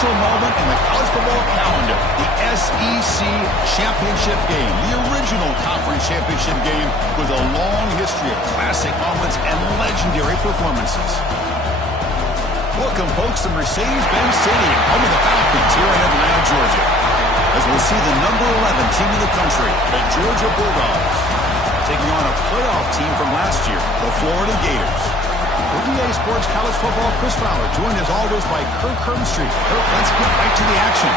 crucial moment in the college football calendar, the SEC Championship game, the original conference championship game with a long history of classic moments and legendary performances. Welcome, folks, to Mercedes-Benz Stadium, home of the Falcons here in Atlanta, Georgia, as we'll see the number 11 team in the country, the Georgia Bulldogs, taking on a playoff team from last year, the Florida Gators. For EA Sports College Football, Chris Fowler, joined as always by Kirk Herbstreit. Kirk, let's get right to the action.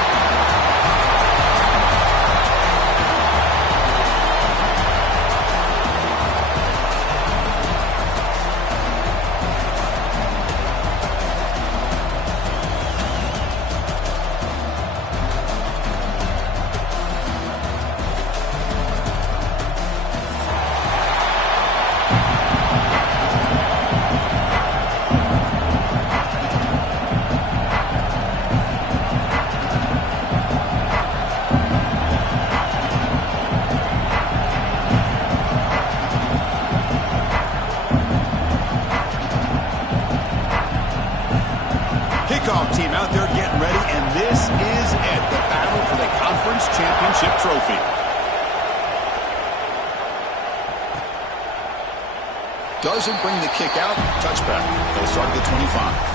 Kickoff team out there getting ready, and this is it, the battle for the conference championship trophy. Doesn't bring the kick out. Touchback. They'll start at the 25.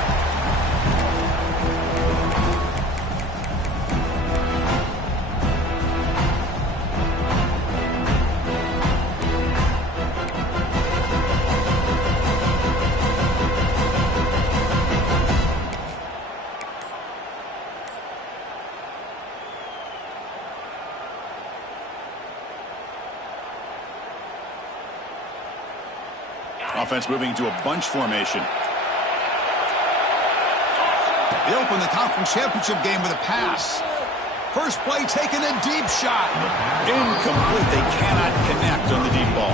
Offense moving to a bunch formation. They open the conference championship game with a pass. First play taken, a deep shot. Incomplete. They cannot connect on the deep ball.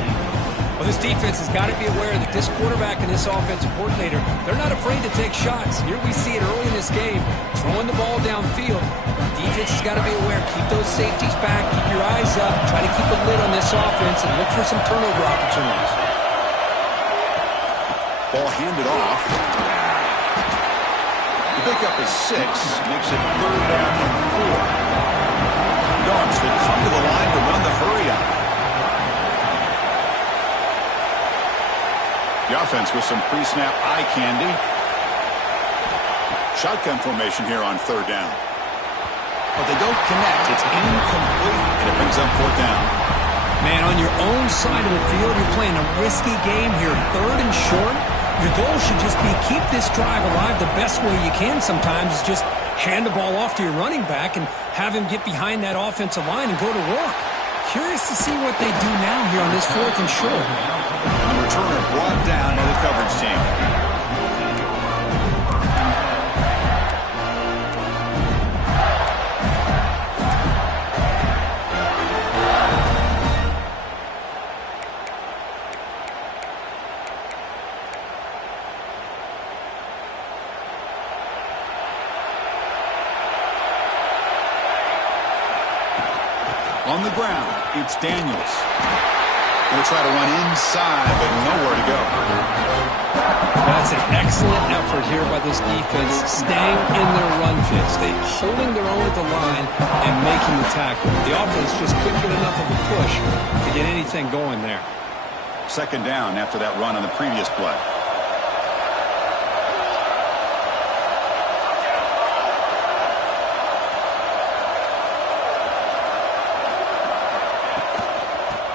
Well, this defense has got to be aware that this quarterback and this offensive coordinator, they're not afraid to take shots. Here we see it early in this game, throwing the ball downfield. The defense has got to be aware. Keep those safeties back. Keep your eyes up. Try to keep a lid on this offense and look for some turnover opportunities. Ball handed off. The pickup is 6. Makes it 3rd down and 4. Dogs will come to the line to run the hurry up. The offense with some pre-snap eye candy. Shotgun formation here on 3rd down. But they don't connect. It's incomplete, and it brings up 4th down. Man, on your own side of the field, you're playing a risky game here. 3rd and short. Your goal should just be keep this drive alive the best way you can sometimes is just hand the ball off to your running back and have him get behind that offensive line and go to work. Curious to see what they do now here on this 4th and short. The returner brought down by the coverage team. On the ground, it's Daniels. We'll try to run inside, but nowhere to go. That's an excellent effort here by this defense, staying in their run fits. They're holding their own at the line and making the tackle. The offense just couldn't get enough of a push to get anything going there. 2nd down after that run on the previous play.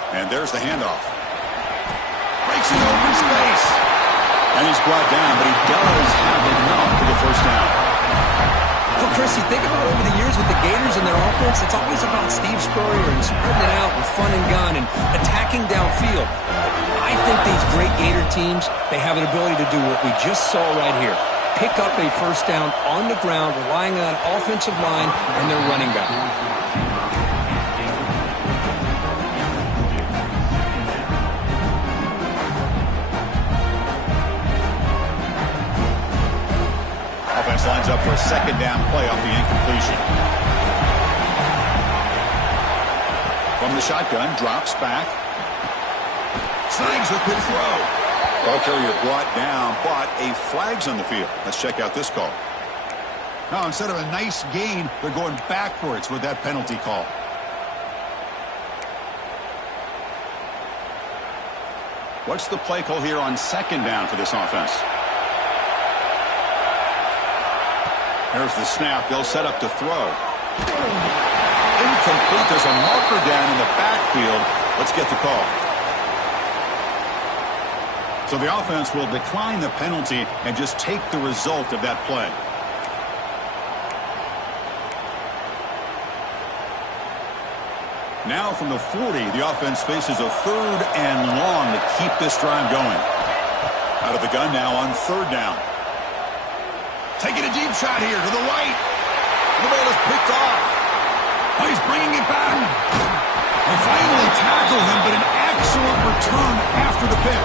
And there's the handoff. Breaks it open space. And he's brought down, but he does have enough for the 1st down. Well, Chris, you think about over the years with the Gators and their offense, it's always about Steve Spurrier and spreading it out and fun and gun and attacking downfield. I think these great Gator teams, they have an ability to do what we just saw right here. Pick up a 1st down on the ground, relying on an offensive line and their running back. Lines up for a 2nd down play off the incompletion. From the shotgun, drops back. Snags a good throw. Ball carrier brought down, but a flag's on the field. Let's check out this call. Now, instead of a nice gain, they're going backwards with that penalty call. What's the play call here on second down for this offense? Here's the snap. They'll set up to throw. Incomplete. There's a marker down in the backfield. Let's get the call. So the offense will decline the penalty and just take the result of that play. Now from the 40, the offense faces a third and long to keep this drive going. Out of the gun now on third down. Taking a deep shot here to the right. The ball is picked off. Oh, he's bringing it back. They finally tackle him, but an excellent return after the pick.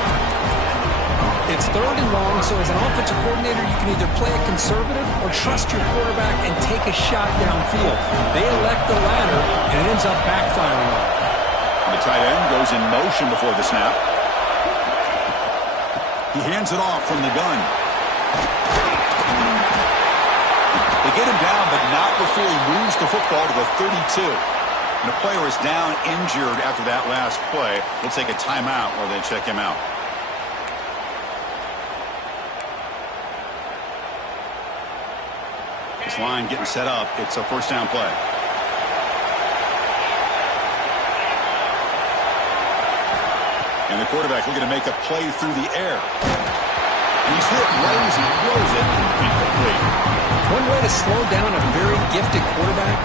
It's third and long, so as an offensive coordinator, you can either play it conservative or trust your quarterback and take a shot downfield. They elect the latter, and it ends up backfiring on them. The tight end goes in motion before the snap. He hands it off from the gun. They get him down, but not before he moves the football to the 32. And the player is down injured after that last play. We'll take a timeout while they check him out. This line getting set up. It's a first down play. And the quarterback looking to make a play through the air. He's hit right as he throws it. Incomplete. One way to slow down a very gifted quarterback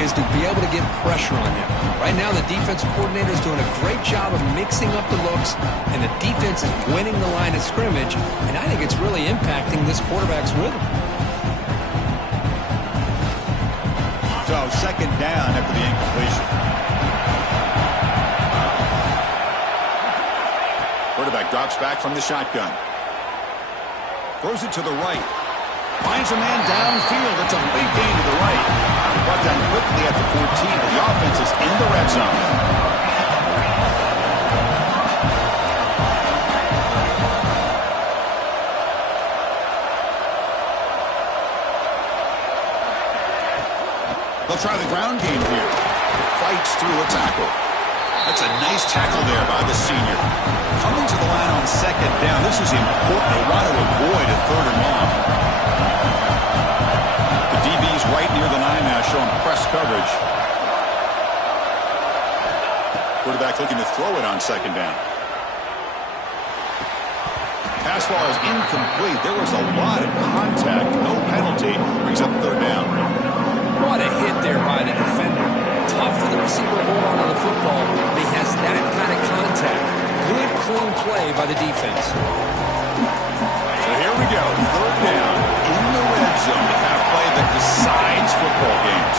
is to be able to get pressure on him. Right now, the defensive coordinator is doing a great job of mixing up the looks, and the defense is winning the line of scrimmage, and I think it's really impacting this quarterback's rhythm. So, second down after the incompletion. Quarterback drops back from the shotgun. Throws it to the right. Finds a man downfield. It's a big gain to the right. Brought down quickly at the 14, but the offense is in the red zone. They'll try the ground game here. Fights through a tackle. That's a nice tackle there by the senior. Coming to the line on second down. This is important. They want to avoid a third and long. The DB's right near the 9 now, showing press coverage. Quarterback looking to throw it on second down. Pass ball is incomplete. There was a lot of contact. No penalty. Brings up third down. What a hit there by the defender. Tough for the receiver to hold on to the football, but he has that kind of contact. Good, clean play by the defense. So here we go. Third down in the red zone. The kind of play that decides football games.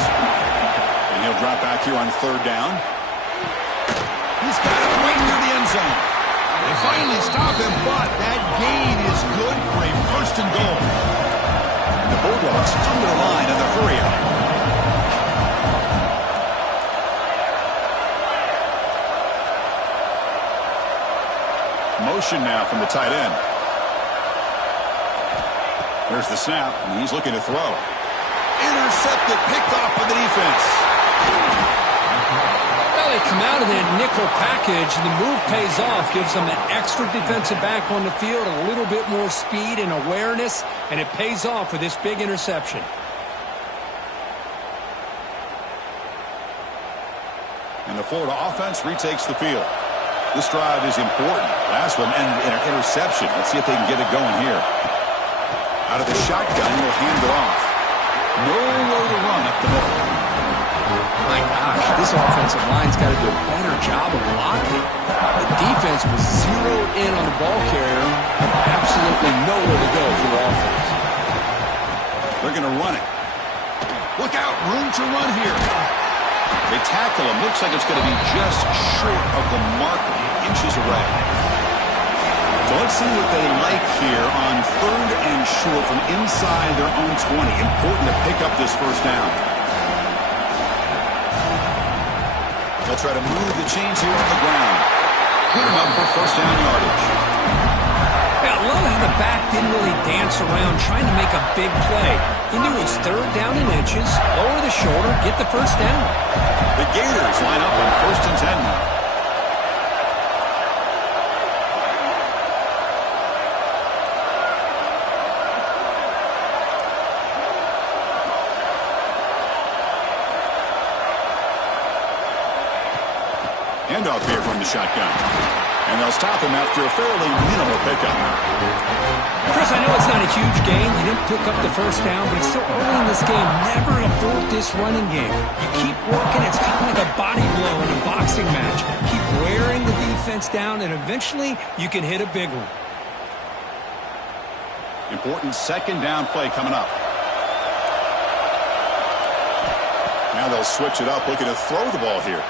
And he'll drop back here on third down. He's got it right near the end zone. They finally stop him, but that gain is good for a first and goal. And the Bulldogs come to the line in the hurry up. Motion now from the tight end. There's the snap, and he's looking to throw. Intercepted, picked off by the defense. Well, they come out of that nickel package, and the move pays off, gives them an extra defensive back on the field, a little bit more speed and awareness, and it pays off with this big interception. And the Florida offense retakes the field. This drive is important. Last one ended in an interception. Let's see if they can get it going here. Out of the shotgun, he'll hand it off. Nowhere to run up the middle. My gosh, this offensive line's got to do a better job of blocking. The defense was zeroed in on the ball carrier and absolutely nowhere to go for the offense. They're going to run it. Look out, room to run here. They tackle him. Looks like it's going to be just short of the marker, inches away. So let's see what they like here on third and short from inside their own 20. Important to pick up this first down. They'll try to move the chains here on the ground. Good enough for first down yardage. Yeah, I love how the back didn't really dance around trying to make a big play. He knew it's third down in inches, lower the shoulder, get the first down. The Gators line up on 1st and 10 now. Handoff here from the shotgun. And they'll stop him after a fairly minimal pickup. Chris, I know it's not a huge gain. You didn't pick up the first down, but it's still early in this game. Never abort this running game. You keep working. It's kind of like a body blow in a boxing match. Keep wearing the defense down, and eventually you can hit a big one. Important 2nd down play coming up. Now they'll switch it up, looking to throw the ball here.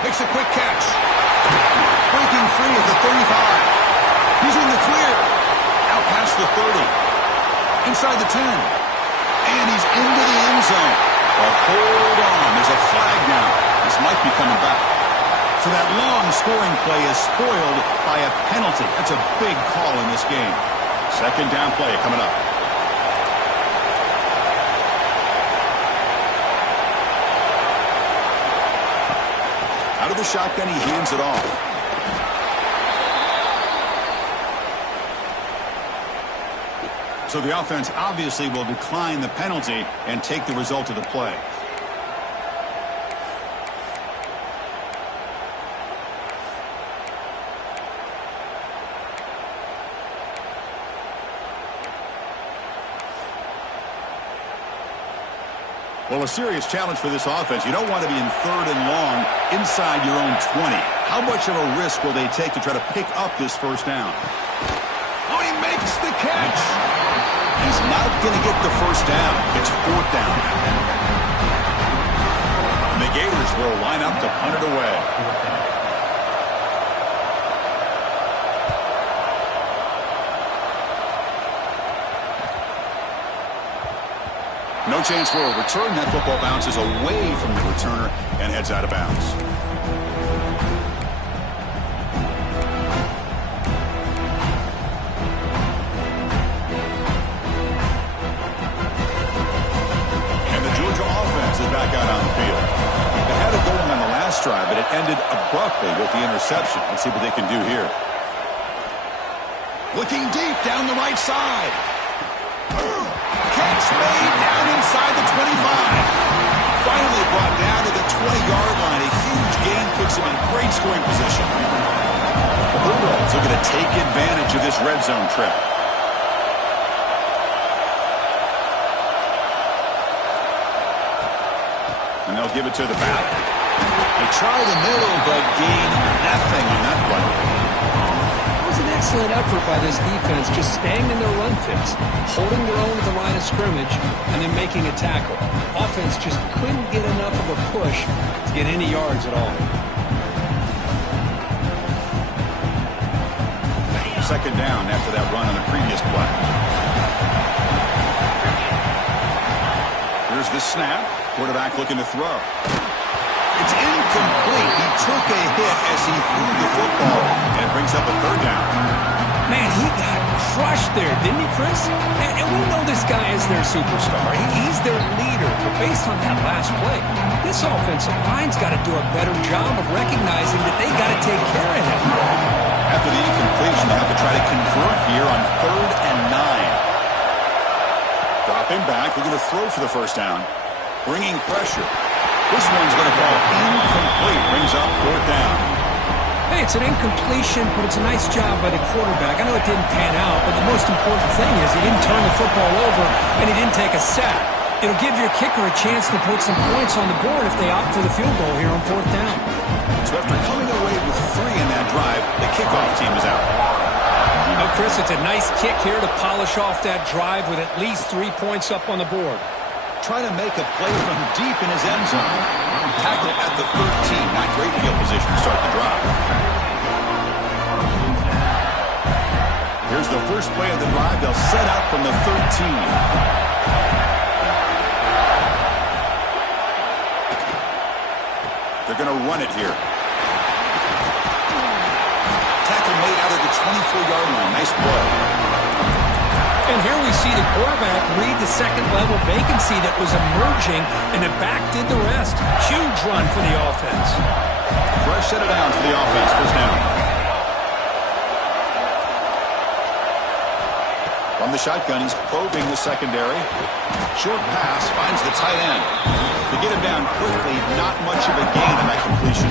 Makes a quick catch. Breaking free at the 35. He's in the clear. Out past the 30. Inside the 10. And he's into the end zone. But hold on. There's a flag now. This might be coming back. So that long scoring play is spoiled by a penalty. That's a big call in this game. 2nd down play coming up. Out of the shotgun, he hands it off. So the offense obviously will decline the penalty and take the result of the play. Well, a serious challenge for this offense. You don't want to be in 3rd and long inside your own 20. How much of a risk will they take to try to pick up this first down? Oh, he makes the catch. He's not going to get the first down. It's 4th down. And the Gators will line up to punt it away. No chance for a return. That football bounces away from the returner and heads out of bounds. And the Georgia offense is back out on the field. They had it going on the last drive, but it ended abruptly with the interception. Let's see what they can do here. Looking deep down the right side. Catch made down inside the 25. Finally brought down to the 20-yard line. A huge gain puts him in great scoring position. The Bulldogs are going to take advantage of this red zone trip. And they'll give it to the back. They try the middle, but gain nothing on that play. Excellent effort by this defense, just staying in their run fits, holding their own at the line of scrimmage, and then making a tackle. Offense just couldn't get enough of a push to get any yards at all. 2nd down after that run on the previous play. Here's the snap. Quarterback looking to throw. It's incomplete. He took a hit as he threw the football, and it brings up a 3rd down. Man, he got crushed there, didn't he, Chris? And we know this guy is their superstar. He's their leader. But based on that last play, this offensive line's got to do a better job of recognizing that they got to take care of him. After the incompletion, they have to try to convert here on 3rd and 9. Dropping back, looking to throw for the first down. Bringing pressure. This one's going to fall incomplete. Brings up 4th down. Hey, it's an incompletion, but it's a nice job by the quarterback. I know it didn't pan out, but the most important thing is he didn't turn the football over and he didn't take a sack. It'll give your kicker a chance to put some points on the board if they opt for the field goal here on 4th down. So after coming away with 3 in that drive, the kickoff team is out. Oh, Chris, it's a nice kick here to polish off that drive with at least 3 points up on the board. Trying to make a play from deep in his end zone. Tackle at the 13. Not great field position to start the drive. Here's the first play of the drive. They'll set out from the 13. They're going to run it here. Tackle made out of the 24-yard line. Nice play. And here we see the quarterback read the second-level vacancy that was emerging, and the back did the rest. Huge run for the offense. Fresh set of downs for the offense. First down. From the shotgun, he's probing the secondary. Short pass finds the tight end. To get him down quickly, not much of a gain in that completion.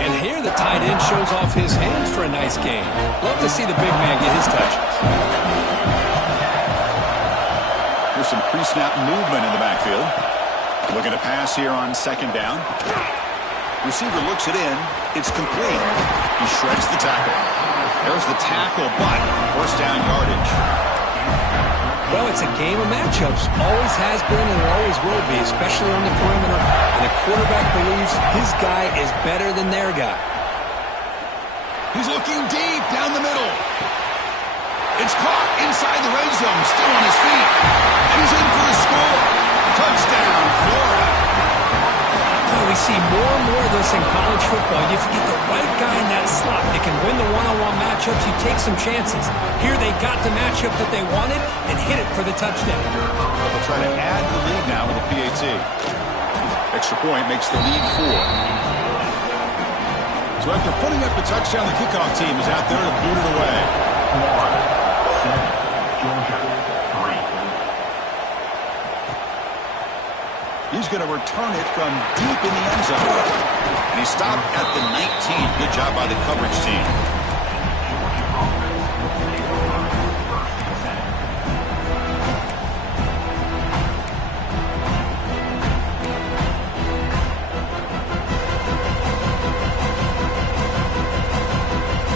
And here the tight end shows off his hands for a nice gain. Love to see the big man get his touches. There's some pre-snap movement in the backfield. Looking to pass here on second down. Receiver looks it in. It's complete. He shreds the tackle. There's the tackle, but first down yardage. Well, it's a game of matchups. Always has been and always will be, especially on the perimeter. And the quarterback believes his guy is better than their guy. He's looking deep down the middle. It's caught inside the red zone, still on his feet. And he's in for the score. Touchdown, Florida. Well, we see more and more of this in college football. If you get the right guy in that slot, they can win the one-on-one matchups. You take some chances. Here they got the matchup that they wanted and hit it for the touchdown. They'll try to add the lead now with a PAT. Extra point makes the lead 4. So after putting up the touchdown, the kickoff team is out there to boot it away. 1-7, Georgia, 3. He's going to return it from deep in the end zone. And he stopped at the 19. Good job by the coverage team.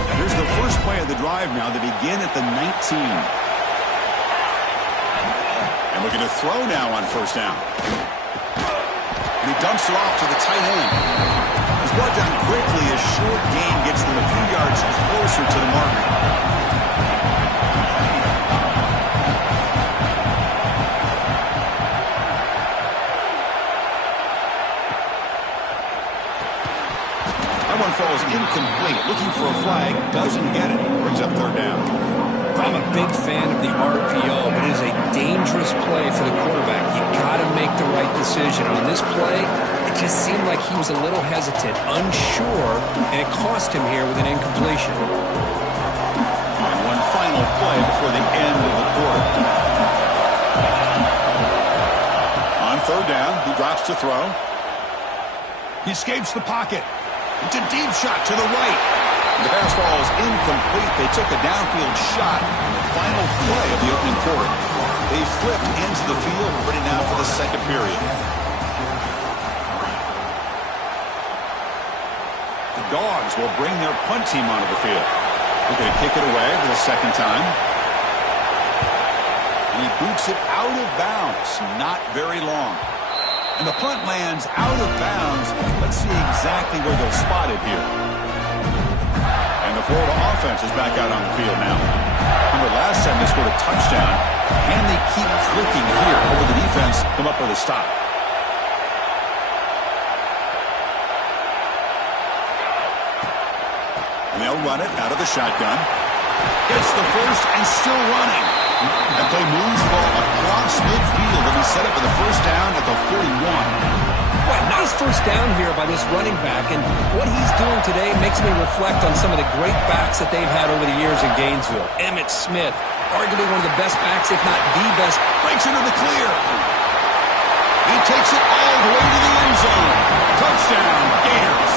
And here's the first play of the drive now. They begin at the 19. And looking to throw now on first down. And he dumps it off to the tight end. He's brought down quickly as short gain gets them a few yards closer to the mark. That one falls incomplete. Looking for a flag. Doesn't get it. Brings up third down. I'm a big fan of the RPO, but it is a dangerous play for the quarterback. You got to make the right decision. On this play, it just seemed like he was a little hesitant, unsure, and it cost him here with an incompletion. And one final play before the end of the quarter. On third down, he drops to throw. He escapes the pocket. It's a deep shot to the right. The pass falls incomplete. They took a downfield shot in the final play of the opening quarter. They flipped into the field, ready now for the second period. The Dogs will bring their punt team onto the field. They're going to kick it away for the second time. And he boots it out of bounds. Not very long. And the punt lands out of bounds. Let's see exactly where they'll spot it here. And the Florida offense is back out on the field now. Remember, last time they scored a touchdown. Can they keep clicking here? Or will the defense come up with a stop? And they'll run it out of the shotgun. Gets the first and still running. That play moves the ball across midfield, and he set up for the first down at the 41. Well, nice first down here by this running back, and what he's doing today makes me reflect on some of the great backs that they've had over the years in Gainesville. Emmitt Smith, arguably one of the best backs, if not the best. Breaks into the clear. He takes it all the way to the end zone. Touchdown, Gators.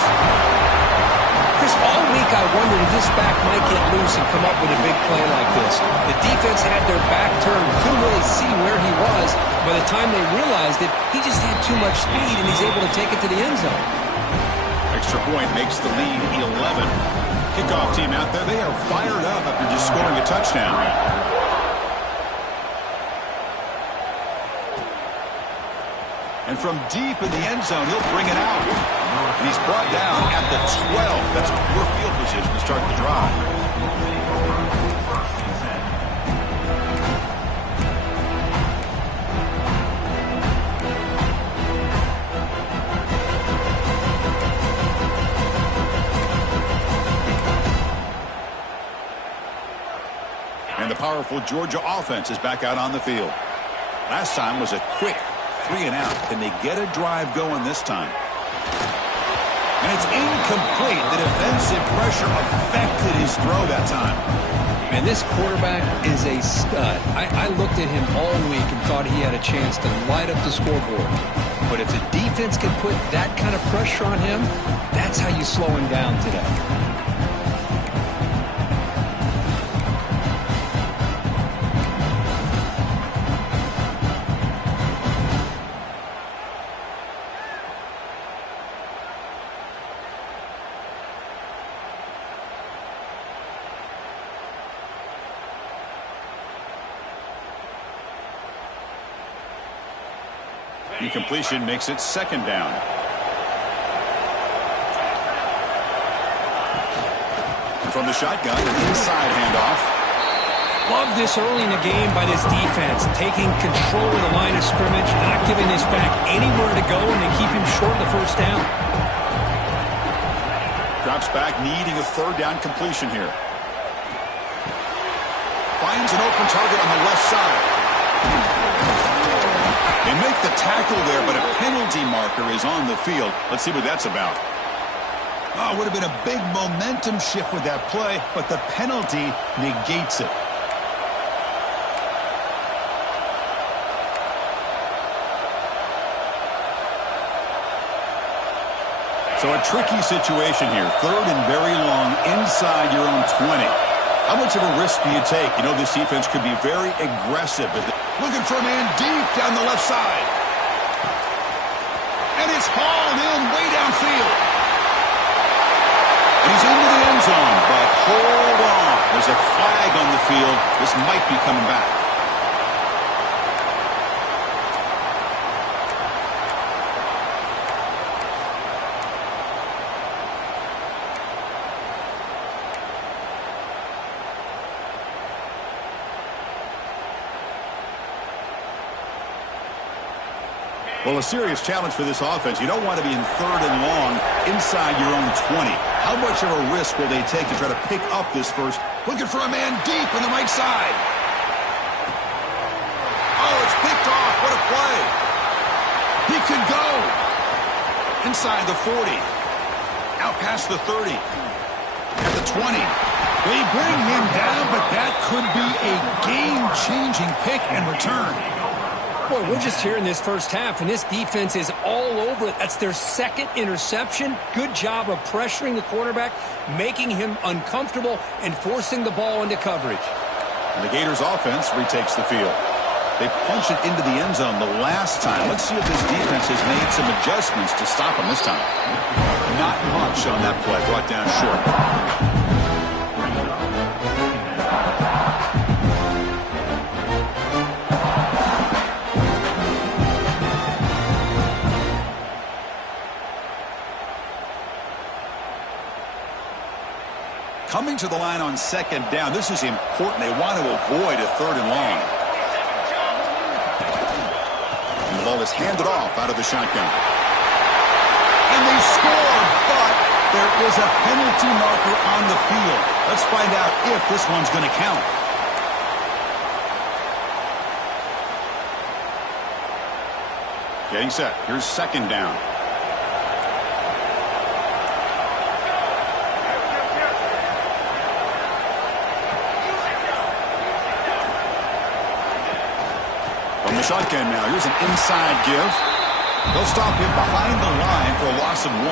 Chris, all week I wondered if this back might get loose and come up with a big play like this. The defense had their back turned, couldn't really see where he was. By the time they realized it, he just had too much speed, and he's able to take it to the end zone. Extra point makes the lead 11. Kickoff team out there, they are fired up after just scoring a touchdown. And from deep in the end zone, he'll bring it out. And he's brought down at the 12. That's poor field position to start the drive. And the powerful Georgia offense is back out on the field. Last time was a quick 3-and-out. Can they get a drive going this time? And it's incomplete. The defensive pressure affected his throw that time. And this quarterback is a stud. I looked at him all week and thought he had a chance to light up the scoreboard. But if the defense can put that kind of pressure on him, that's how you slow him down today. Incompletion makes it 2nd down. And from the shotgun, an inside handoff. Love this early in the game by this defense, taking control of the line of scrimmage, not giving this back anywhere to go, and they keep him short of the 1st down. Drops back, needing a 3rd down completion here. Finds an open target on the left side. They make the tackle there, but a penalty marker is on the field. Let's see what that's about. Oh, it would have been a big momentum shift with that play, but the penalty negates it. So a tricky situation here. 3rd and very long inside your own 20. How much of a risk do you take? You know, this defense could be very aggressive. Looking for a man deep down the left side. And it's hauled in way downfield. And he's into the end zone, but hold on. There's a flag on the field. This might be coming back. Well, a serious challenge for this offense. You don't want to be in 3rd and long inside your own 20. How much of a risk will they take to try to pick up this first? Looking for a man deep on the right side. Oh, it's picked off. What a play. He could go. Inside the 40. Out past the 30. At the 20. They bring him down, but that could be a game-changing pick and return. Boy, we're just here in this 1st half, and this defense is all over it. That's their 2nd interception. Good job of pressuring the quarterback, making him uncomfortable, and forcing the ball into coverage. And the Gators offense retakes the field. They punched it into the end zone the last time. Let's see if this defense has made some adjustments to stop them this time. Not much on that play. Brought down short. Coming to the line on 2nd down. This is important. They want to avoid a 3rd and long. And the ball is handed off out of the shotgun. And they score, but there is a penalty marker on the field. Let's find out if this one's going to count. Getting set. Here's 2nd down. The shotgun now. Here's an inside give. They'll stop him behind the line for a loss of 1.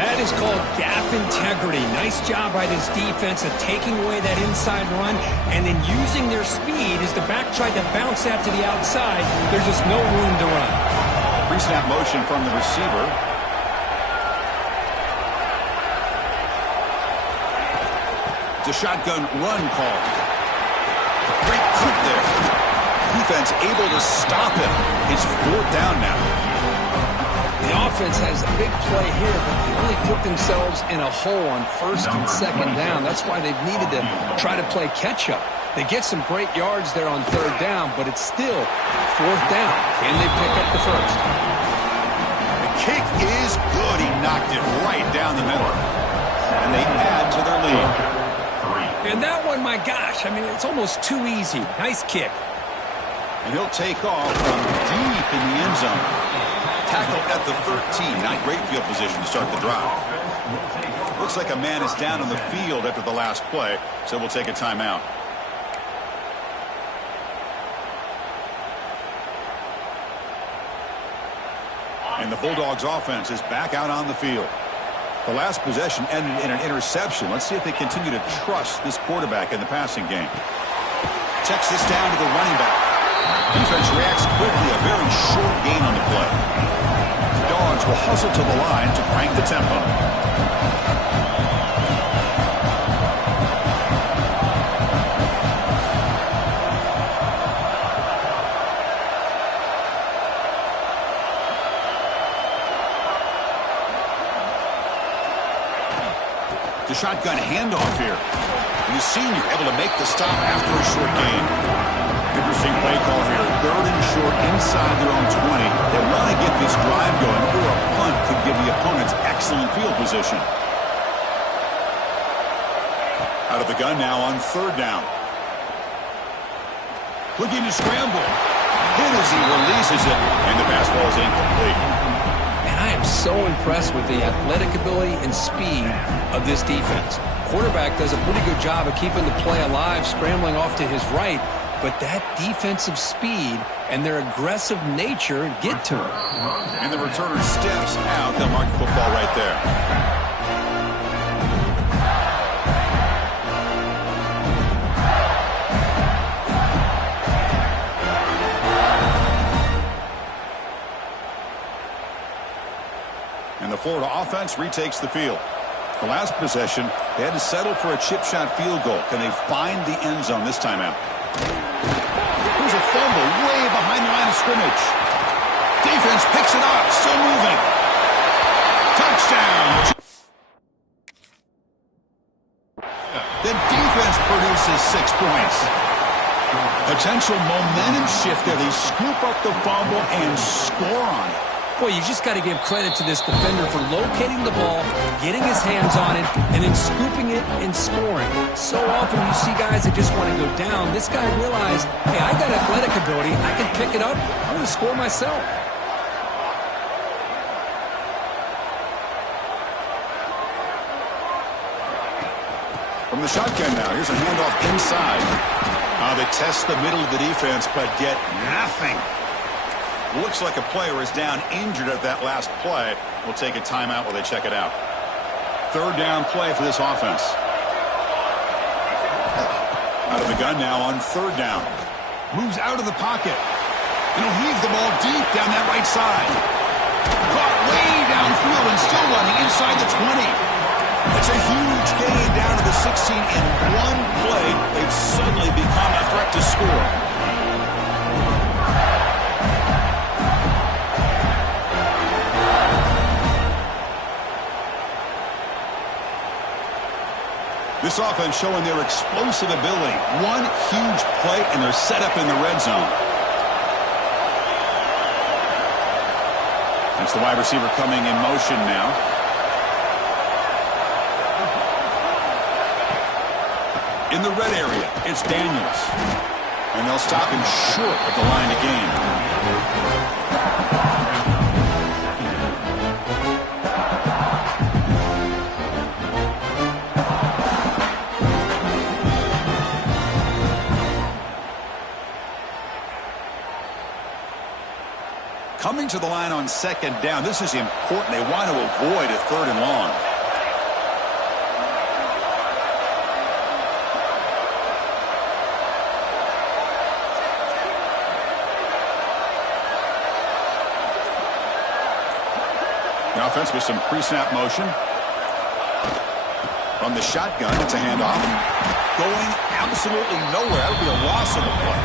That is called gap integrity. Nice job by this defense of taking away that inside run and then using their speed as the back tried to bounce that to the outside. There's just no room to run. Pre-snap motion from the receiver. It's a shotgun run call. Great cut there. Defense able to stop him. It's 4th down now. The offense has a big play here, but they really put themselves in a hole on 1st and 2nd down. That's why they've needed to try to play catch-up. They get some great yards there on 3rd down, but it's still 4th down. Can they pick up the 1st? The kick is good. He knocked it right down the middle. And they add to their lead. And that one, my gosh, I mean, it's almost too easy. Nice kick. And he'll take off from deep in the end zone. Tackle at the 13. Not great field position to start the drive. Looks like a man is down on the field after the last play, so we'll take a timeout. And the Bulldogs offense is back out on the field. The last possession ended in an interception. Let's see if they continue to trust this quarterback in the passing game. Checks this down to the running back. Defense reacts quickly. A very short gain on the play. The Dogs will hustle to the line to crank the tempo. The shotgun handoff here. And the senior able to make the stop after a short gain. Interesting play call here. 3rd and short inside their own 20. They want to get this drive going, or a punt could give the opponents excellent field position. Out of the gun now on 3rd down. Looking to scramble. Hit as he releases it, and the pass ball is incomplete. I am so impressed with the athletic ability and speed of this defense. Quarterback does a pretty good job of keeping the play alive, scrambling off to his right, but that defensive speed and their aggressive nature get to him. And the returner steps out. They'll mark the football right there. And the Florida offense retakes the field. The last possession, they had to settle for a chip shot field goal. Can they find the end zone this time out? Here's a fumble way behind the line of scrimmage. Defense picks it up, still moving. Touchdown. The defense produces 6 points. Potential momentum shift there. They scoop up the fumble and score on it. Boy, you just got to give credit to this defender for locating the ball, getting his hands on it, and then scooping it and scoring. So often you see guys that just want to go down. This guy realized, hey, I got athletic ability. I can pick it up. I'm going to score myself. From the shotgun now, here's a handoff inside. They test the middle of the defense, but get nothing. Looks like a player is down injured at that last play. We'll take a timeout while they check it out. 3rd down play for this offense. Out of the gun now on 3rd down. Moves out of the pocket. And he'll heave the ball deep down that right side. Caught way downfield and still running inside the 20. It's a huge gain down to the 16 in one play. They've suddenly become a threat to score. This offense showing their explosive ability. One huge play, and they're set up in the red zone. That's the wide receiver coming in motion now. In the red area, it's Daniels. And they'll stop him short at the line of game. Coming to the line on 2nd down. This is important. They want to avoid a 3rd and long. The offense with some pre-snap motion. From the shotgun, it's a handoff. Going absolutely nowhere. That would be a loss of the play.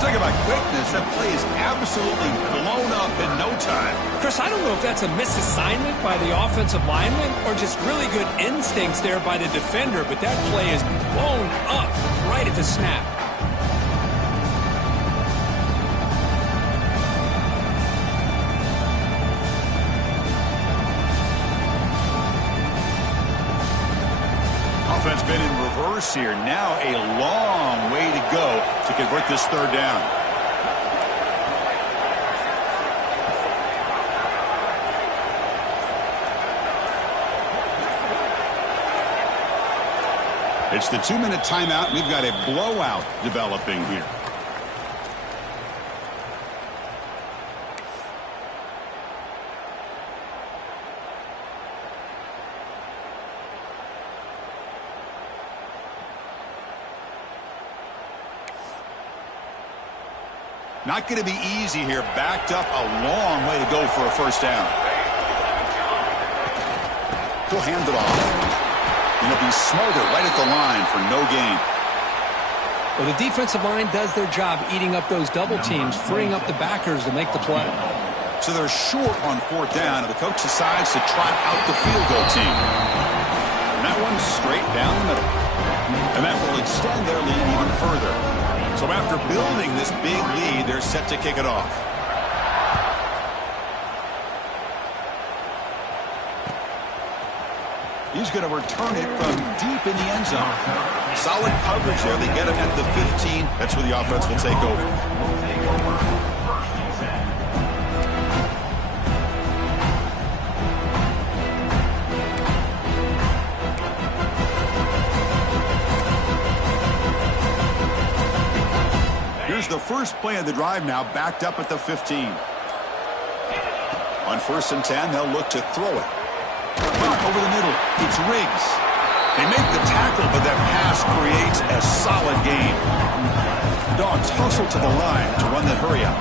Talk about quickness. That play is absolutely blown up in no time. Chris, I don't know if that's a misassignment by the offensive lineman or just really good instincts there by the defender, but that play is blown up right at the snap. Offense been in reverse here. Now a long way to go to convert this third down. It's the 2-minute timeout. We've got a blowout developing here. Not going to be easy here. Backed up a long way to go for a first down. He'll hand it off. And he'll be smothered right at the line for no gain. Well, the defensive line does their job eating up those double teams, freeing up the backers to make the play. So they're short on fourth down, and the coach decides to trot out the field goal team. And that one's straight down the middle. And that will extend their lead even further. So after building this big lead, they're set to kick it off. He's going to return it from deep in the end zone. Solid coverage there. They get him at the 15. That's where the offense will take over. Here's the first play of the drive now, backed up at the 15. On 1st and 10, they'll look to throw it. Over the middle, it's Riggs. They make the tackle, but that pass creates a solid gain. Dogs hustle to the line to run the hurry up.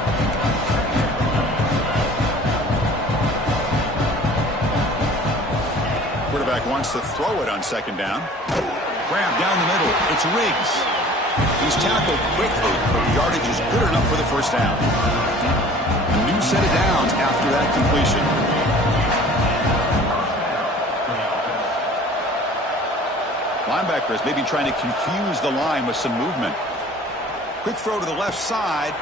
Quarterback wants to throw it on 2nd down. Grab down the middle, it's Riggs. He's tackled quickly, but the yardage is good enough for the first down. A new set of downs after that completion. Linebackers maybe trying to confuse the line with some movement. Quick throw to the left side.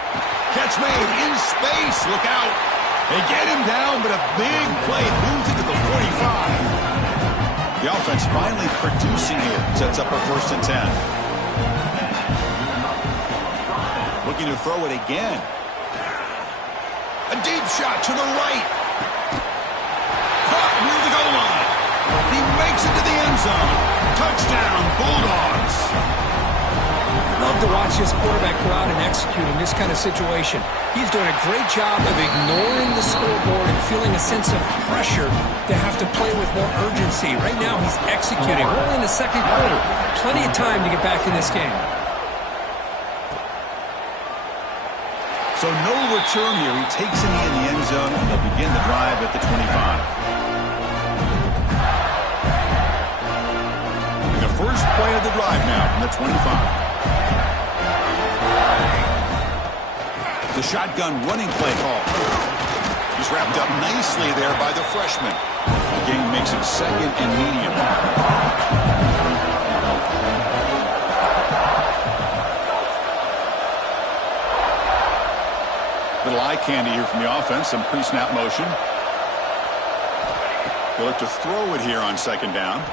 Catch made in space. Look out. They get him down, but a big play moves it to the 45. The offense finally producing here. Sets up a 1st and 10. Looking to throw it again. A deep shot to the right. Caught near the goal line. He makes it to the end zone. Touchdown, Bulldogs. Love to watch this quarterback go out and execute in this kind of situation. He's doing a great job of ignoring the scoreboard and feeling a sense of pressure to have to play with more urgency. Right now, he's executing. We're in the 2nd quarter. Plenty of time to get back in this game. So no return here. He takes it in the end zone, and they'll begin the drive at the 25. First play of the drive now from the 25. The shotgun running play call. He's wrapped up nicely there by the freshman. The game makes it 2nd and medium. Little eye candy here from the offense. Some pre-snap motion. They look to throw it here on 2nd down.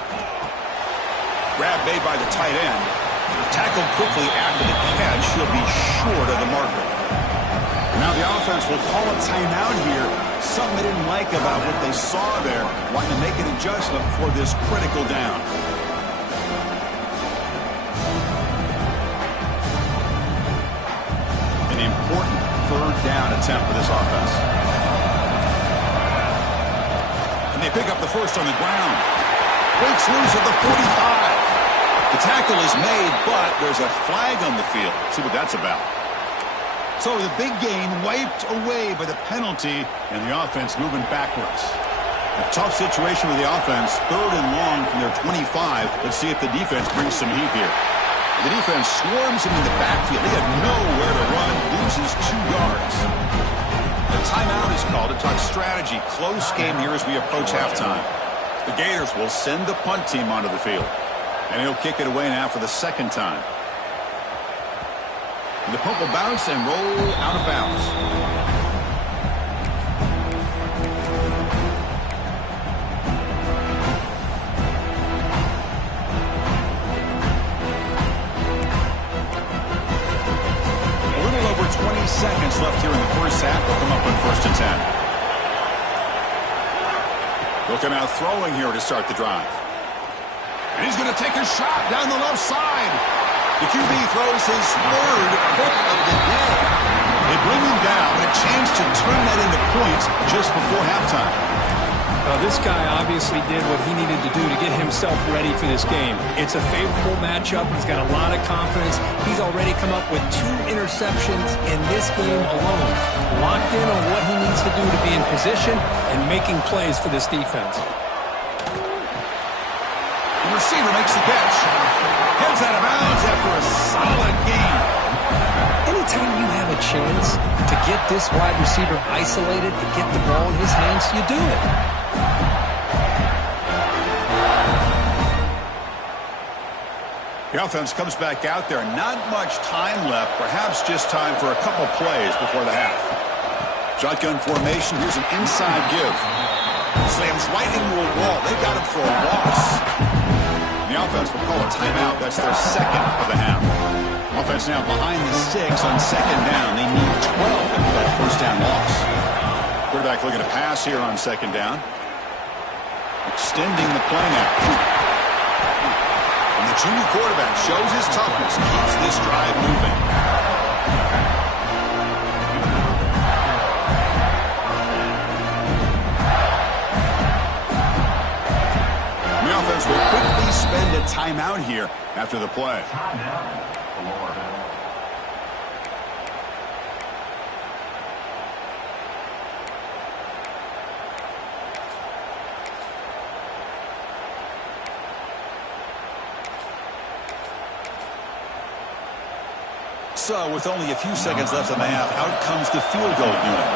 Grab made by the tight end. Tackled quickly after the catch. He'll be short of the marker. Now the offense will call a timeout here. Something they didn't like about what they saw there. Wanting to make an adjustment for this critical down. An important 3rd down attempt for this offense. And they pick up the first on the ground. Breaks loose at the 45. The tackle is made, but there's a flag on the field. Let's see what that's about. So the big gain wiped away by the penalty, and the offense moving backwards. A tough situation with the offense. 3rd and long from their 25. Let's see if the defense brings some heat here. The defense swarms him in the backfield. They have nowhere to run. Loses 2 yards. The timeout is called to talk strategy. Close game here as we approach halftime. The Gators will send the punt team onto the field. And he'll kick it away now for the 2nd time. And the punt will bounce and roll out of bounds. minutes left here in the first half. They'll come up on 1st and 10. They'll come out throwing here to start the drive. And he's going to take a shot down the left side. The QB throws his third pick of the day. They bring him down, but a chance to turn that into points just before halftime. Well, this guy obviously did what he needed to do to get himself ready for this game. It's a favorable matchup. He's got a lot of confidence. He's already come up with 2 interceptions in this game alone. Locked in on what he needs to do to be in position and making plays for this defense. The receiver makes the catch. Heads out of bounds after a solid gain. Anytime you have a chance to get this wide receiver isolated and get the ball in his hands, you do it. The offense comes back out there. Not much time left. Perhaps just time for a couple plays before the half. Shotgun formation. Here's an inside give. Slams right into a wall. They got him for a loss. The offense will call a timeout. That's their second of the half. Offense now behind the 6 on 2nd down. They need 12 after that 1st down loss. Quarterback looking to pass here on 2nd down. Extending the play now. And the junior quarterback shows his toughness, keeps this drive moving. The offense will quickly spend a timeout here after the play. So, with only a few seconds left in the half, out comes the field goal unit.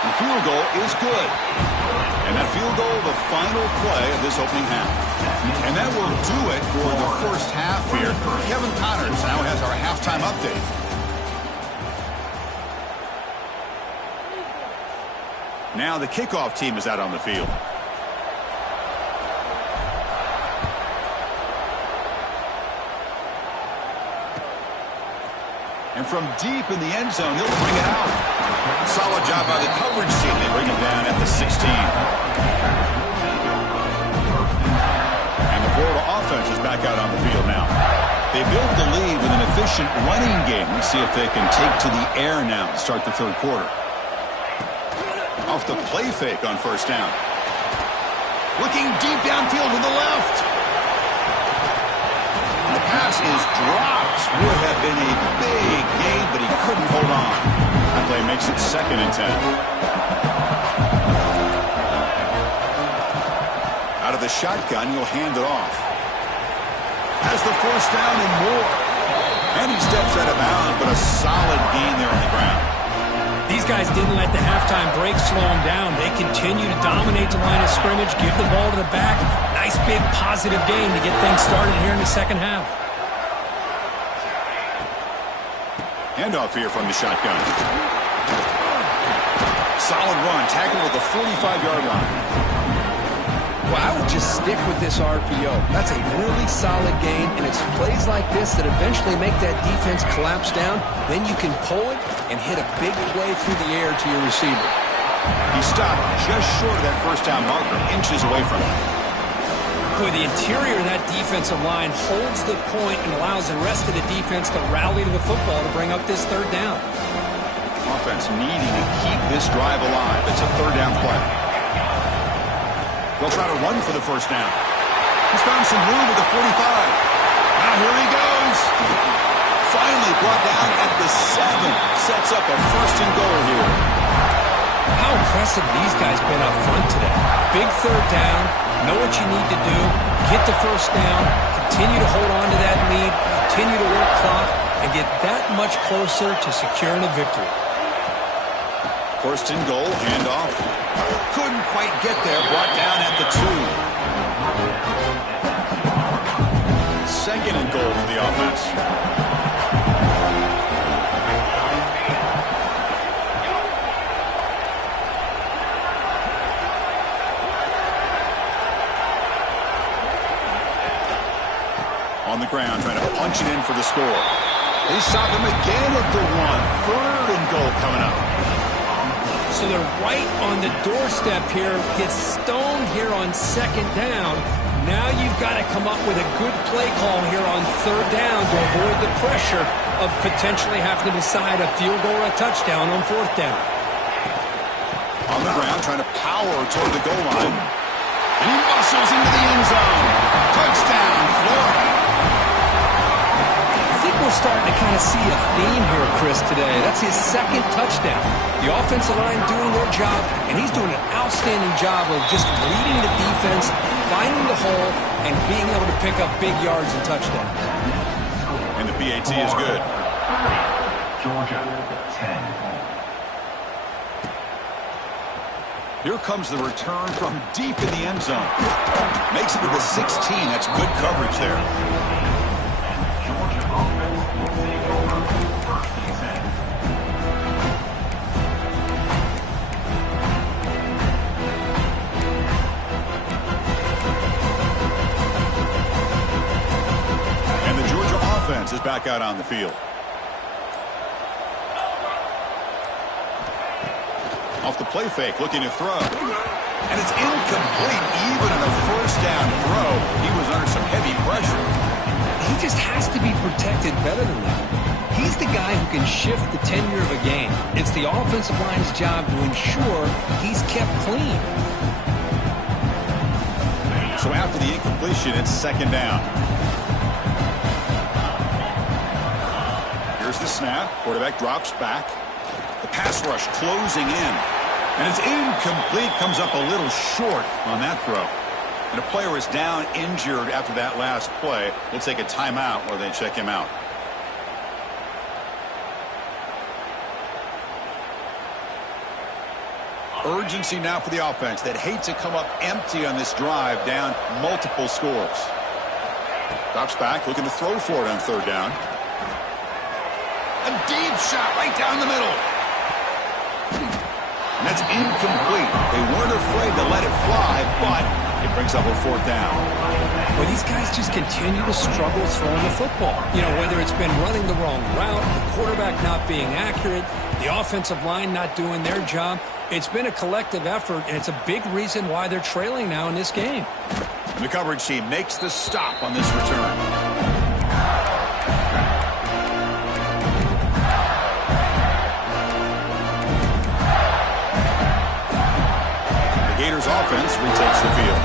The field goal is good. And that field goal, the final play of this opening half. And that will do it for the first half here. Kevin Connors now has our halftime update. Now the kickoff team is out on the field. And from deep in the end zone, he'll bring it out. Solid job by the coverage team. They bring him down at the 16. And the Florida offense is back out on the field now. They build the lead with an efficient running game. Let's see if they can take to the air now to start the 3rd quarter. Off the play fake on 1st down. Looking deep downfield to the left. The pass is dropped. Would have been a big gain, but he couldn't hold on. That play makes it 2nd and 10. Out of the shotgun, he'll hand it off. Has the 1st down and more. And he steps out of bounds, but a solid gain there on the ground. These guys didn't let the halftime break slow them down. They continue to dominate the line of scrimmage, give the ball to the back. Nice big positive gain to get things started here in the 2nd half. Handoff here from the shotgun. Solid run, tackled at the 45-yard line. Well, I would just stick with this RPO. That's a really solid gain, and it's plays like this that eventually make that defense collapse down. Then you can pull it and hit a big play through the air to your receiver. He stopped just short of that 1st down marker, inches away from it. Boy, the interior of that defensive line holds the point and allows the rest of the defense to rally to the football to bring up this 3rd down. Offense needing to keep this drive alive. It's a 3rd down play. They'll try to run for the 1st down. He's found some room at the 45. Now here he goes. Finally brought down at the 7. Sets up a 1st and goal here. How impressive these guys been up front today. Big 3rd down. Know what you need to do. Get the 1st down. Continue to hold on to that lead. Continue to work clock and get that much closer to securing a victory. 1st and goal, handoff. Couldn't quite get there, brought down at the 2. 2nd and goal for the offense. On the ground, trying to punch it in for the score. They stop him again at the 1. 3rd and goal coming up. So they're right on the doorstep here. Gets stoned here on 2nd down. Now you've got to come up with a good play call here on 3rd down to avoid the pressure of potentially having to decide a field goal or a touchdown on 4th down. On the ground, trying to power toward the goal line. And he muscles into the end zone. Touchdown, Florida. I think we're starting to kind of see a theme here, Chris, today. That's his 2nd touchdown. The offensive line doing their job, and he's doing an outstanding job of just leading the defense, finding the hole, and being able to pick up big yards and touchdowns. And the PAT is good. Georgia, 10. Here comes the return from deep in the end zone. Makes it to the 16. That's good coverage there. Georgia offense will take over 1st and 10. And the Georgia offense is back out on the field. Off the play fake, looking to throw. And it's incomplete. Even in a 1st down throw, he was under some heavy pressure. He just has to be protected better than that. He's the guy who can shift the tenure of a game. It's the offensive line's job to ensure he's kept clean. So after the incompletion, it's 2nd down. Here's the snap. Quarterback drops back. The pass rush closing in. And it's incomplete. Comes up a little short on that throw. And a player is down injured after that last play. We'll take a timeout while they check him out. Urgency now for the offense that hate to come up empty on this drive, down multiple scores. Drops back, looking to throw for it on 3rd down. A deep shot right down the middle. And that's incomplete. They weren't afraid to let it fly, but it brings up a 4th down. Well, these guys just continue to struggle throwing the football. You know, whether it's been running the wrong route, the quarterback not being accurate, the offensive line not doing their job. It's been a collective effort, and it's a big reason why they're trailing now in this game. And the coverage team makes the stop on this return. Gators offense retakes the field.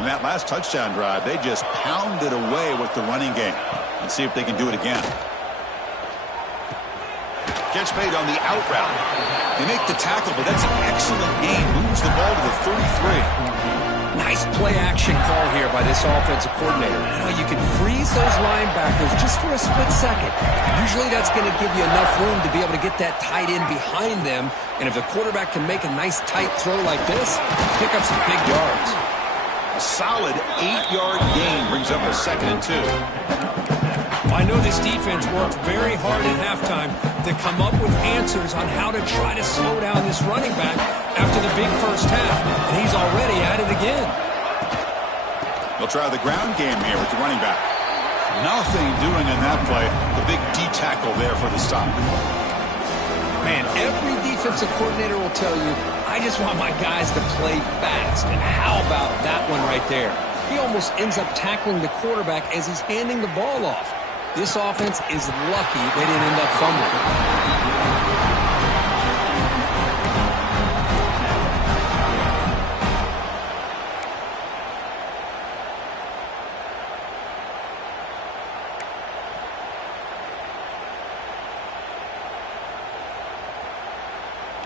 In that last touchdown drive, they just pounded away with the running game. Let's see if they can do it again. Catch made on the out route. They make the tackle, but that's an excellent gain. Moves the ball to the 33. Nice play action call here by this offensive coordinator. You know, you can freeze those linebackers just for a split second. Usually that's going to give you enough room to be able to get that tight end behind them. And if the quarterback can make a nice tight throw like this, pick up some big yards. A solid 8-yard gain brings up a 2nd and 2. I know this defense worked very hard at halftime to come up with answers on how to try to slow down this running back after the big first half, and he's already at it again. They'll try the ground game here with the running back. Nothing doing in that play. The big D-tackle there for the stop. Man, every defensive coordinator will tell you, I just want my guys to play fast. And how about that one right there? He almost ends up tackling the quarterback as he's handing the ball off. This offense is lucky they didn't end up fumbling.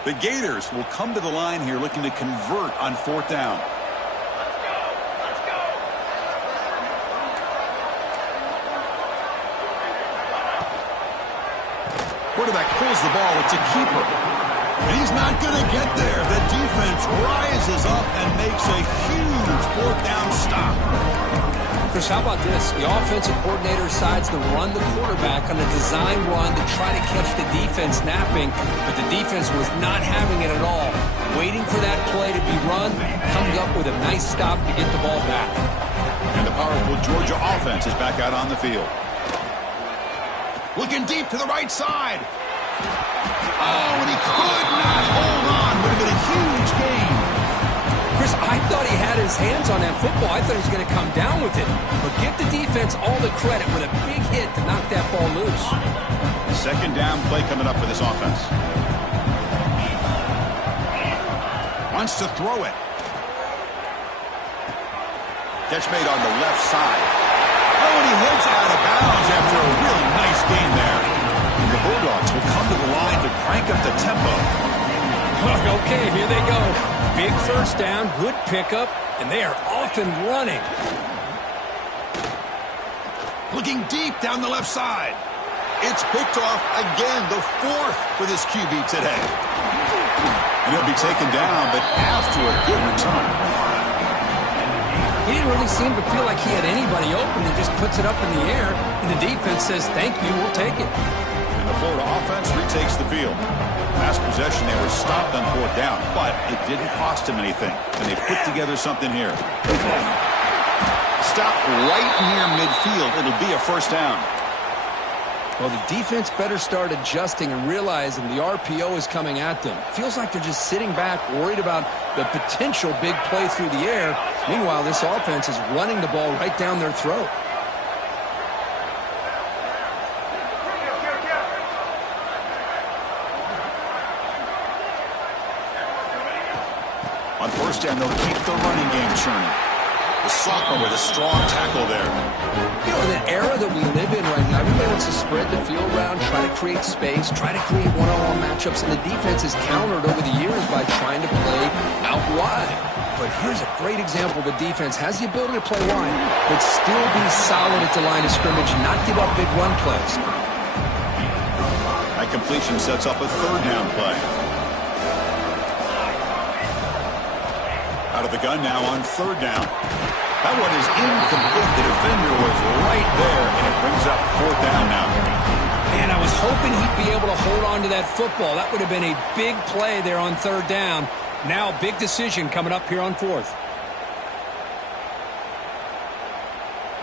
The Gators will come to the line here looking to convert on 4th down. Quarterback pulls the ball. It's a keeper. And he's not going to get there. The defense rises up and makes a huge 4th down stop. Chris, how about this? The offensive coordinator decides to run the quarterback on a design run to try to catch the defense napping, but the defense was not having it at all. Waiting for that play to be run, comes up with a nice stop to get the ball back. And the powerful Georgia offense is back out on the field. Looking deep to the right side. Oh, and he could not hold on. Would have been a huge gain. Chris, I thought he had his hands on that football. I thought he was going to come down with it. But give the defense all the credit with a big hit to knock that ball loose. Second down play coming up for this offense. Wants to throw it. Catch made on the left side. Oh, and he hits out of bounds after a really nice gain there. And the Bulldogs will come to the line to crank up the tempo. Okay, here they go. Big first down, good pickup, and they are off and running. Looking deep down the left side. It's picked off again, the fourth for this QB today. And he'll be taken down, but after a good return. He didn't really seem to feel like he had anybody open. He just puts it up in the air, and the defense says, thank you, we'll take it. And the Florida offense retakes the field. Last possession, they were stopped on fourth down, but it didn't cost them anything. And they put together something here. Stop right near midfield. It'll be a first down. Well, the defense better start adjusting and realizing the RPO is coming at them. Feels like they're just sitting back, worried about the potential big play through the air. Meanwhile, this offense is running the ball right down their throat. On first down, they'll keep the running game churning. The sophomore with a strong tackle there. You know, in the era that we live in right now, everybody wants to spread the field around, try to create space, try to create one-on-one matchups, and the defense has countered over the years by trying to play out wide. But here's a great example of a defense has the ability to play wide, but still be solid at the line of scrimmage and not give up big run plays. That completion sets up a third down play. Out of the gun now on third down. That one is incomplete. The defender was right there, and it brings up fourth down now. Man, I was hoping he'd be able to hold on to that football. That would have been a big play there on third down. Now, big decision coming up here on fourth.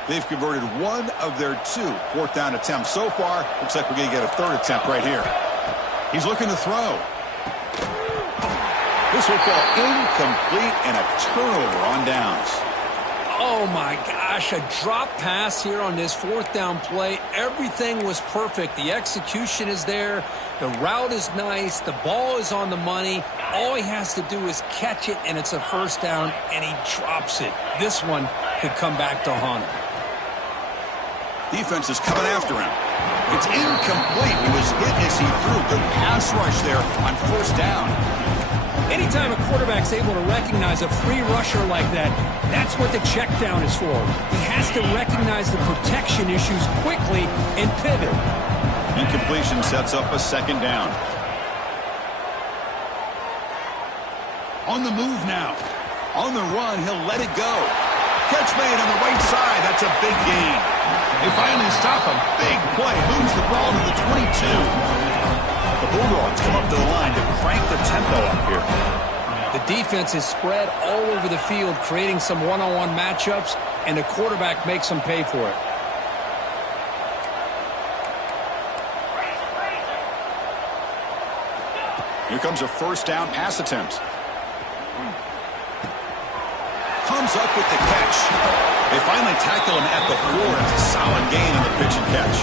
They've converted one of their two fourth down attempts so far. Looks like we're going to get a third attempt right here. He's looking to throw. This will fall incomplete and a turnover on downs. Oh, my gosh, a drop pass here on this fourth down play. Everything was perfect. The execution is there. The route is nice. The ball is on the money. All he has to do is catch it, and it's a first down, and he drops it. This one could come back to haunt him. Defense is coming after him. It's incomplete. He was hit as he threw. Good pass rush there on first down. Anytime a quarterback's able to recognize a free rusher like that, that's what the check down is for. He has to recognize the protection issues quickly and pivot. Incompletion sets up a second down. On the move now. On the run, he'll let it go. Catch made on the right side. That's a big gain. They finally stop him. Big play. Moves the ball to the 22. The Bulldogs come up to the line to crank the tempo up here. The defense is spread all over the field, creating some one-on-one matchups, and the quarterback makes them pay for it. Here comes a first down pass attempt. Comes up with the catch. They finally tackle him at the 4. It's a solid gain on the pitch and catch.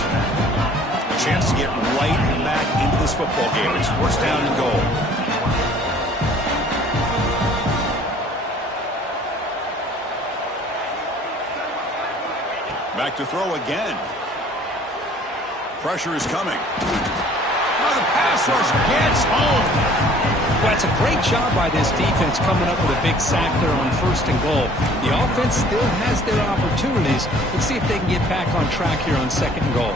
A chance to get right back into this football game. It's first down and goal. Back to throw again. Pressure is coming. Now the pass rush gets home. Well, it's a great job by this defense coming up with a big sack there on first and goal. The offense still has their opportunities. Let's see if they can get back on track here on second and goal.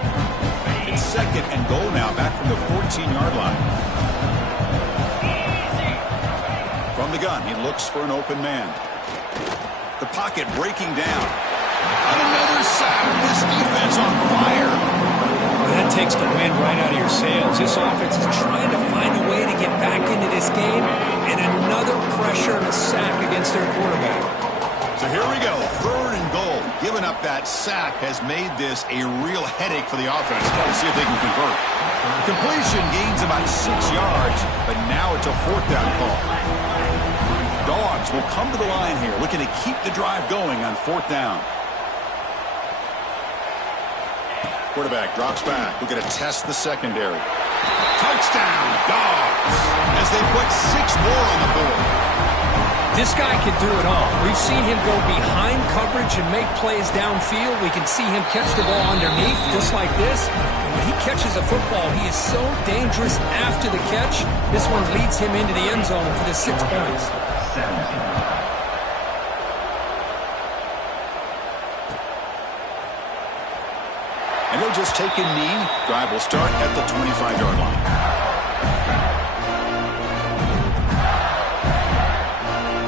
It's second and goal now, back from the 14-yard line. From the gun, he looks for an open man. The pocket breaking down. Another sack. This defense on fire. Well, that takes the wind right out of your sails. This offense is trying to find a way to get back into this game, and another pressure and a sack against their quarterback. So here we go, third and goal. Give giving up that sack has made this a real headache for the offense. Let's see if they can convert. Completion gains about 6 yards, but now it's a 4th down call. Dogs will come to the line here, looking to keep the drive going on 4th down. Quarterback drops back. We're going to test the secondary. Touchdown, Dogs, as they put 6 more on the board. This guy can do it all. We've seen him go behind coverage and make plays downfield. We can see him catch the ball underneath, just like this. And when he catches a football, he is so dangerous after the catch. This one leads him into the end zone for the 6 points. And they'll just take a knee. Drive will start at the 25-yard line.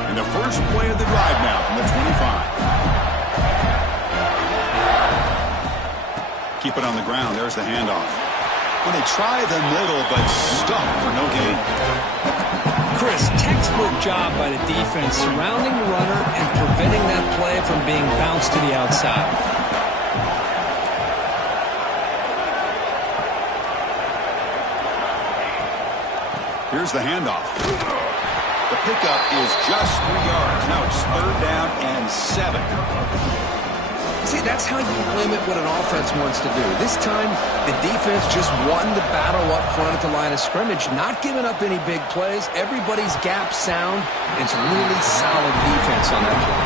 And the first play of the drive now from the 25. Keep it on the ground. There's the handoff. Well, they try the middle, but stuffed for no gain. Chris, textbook job by the defense surrounding the runner and preventing that play from being bounced to the outside. Here's the handoff. The pickup is just 3 yards. Now it's 3rd down and 7. See, that's how you limit what an offense wants to do. This time, the defense just won the battle up front at the line of scrimmage, not giving up any big plays. Everybody's gap sound. It's really solid defense on that play.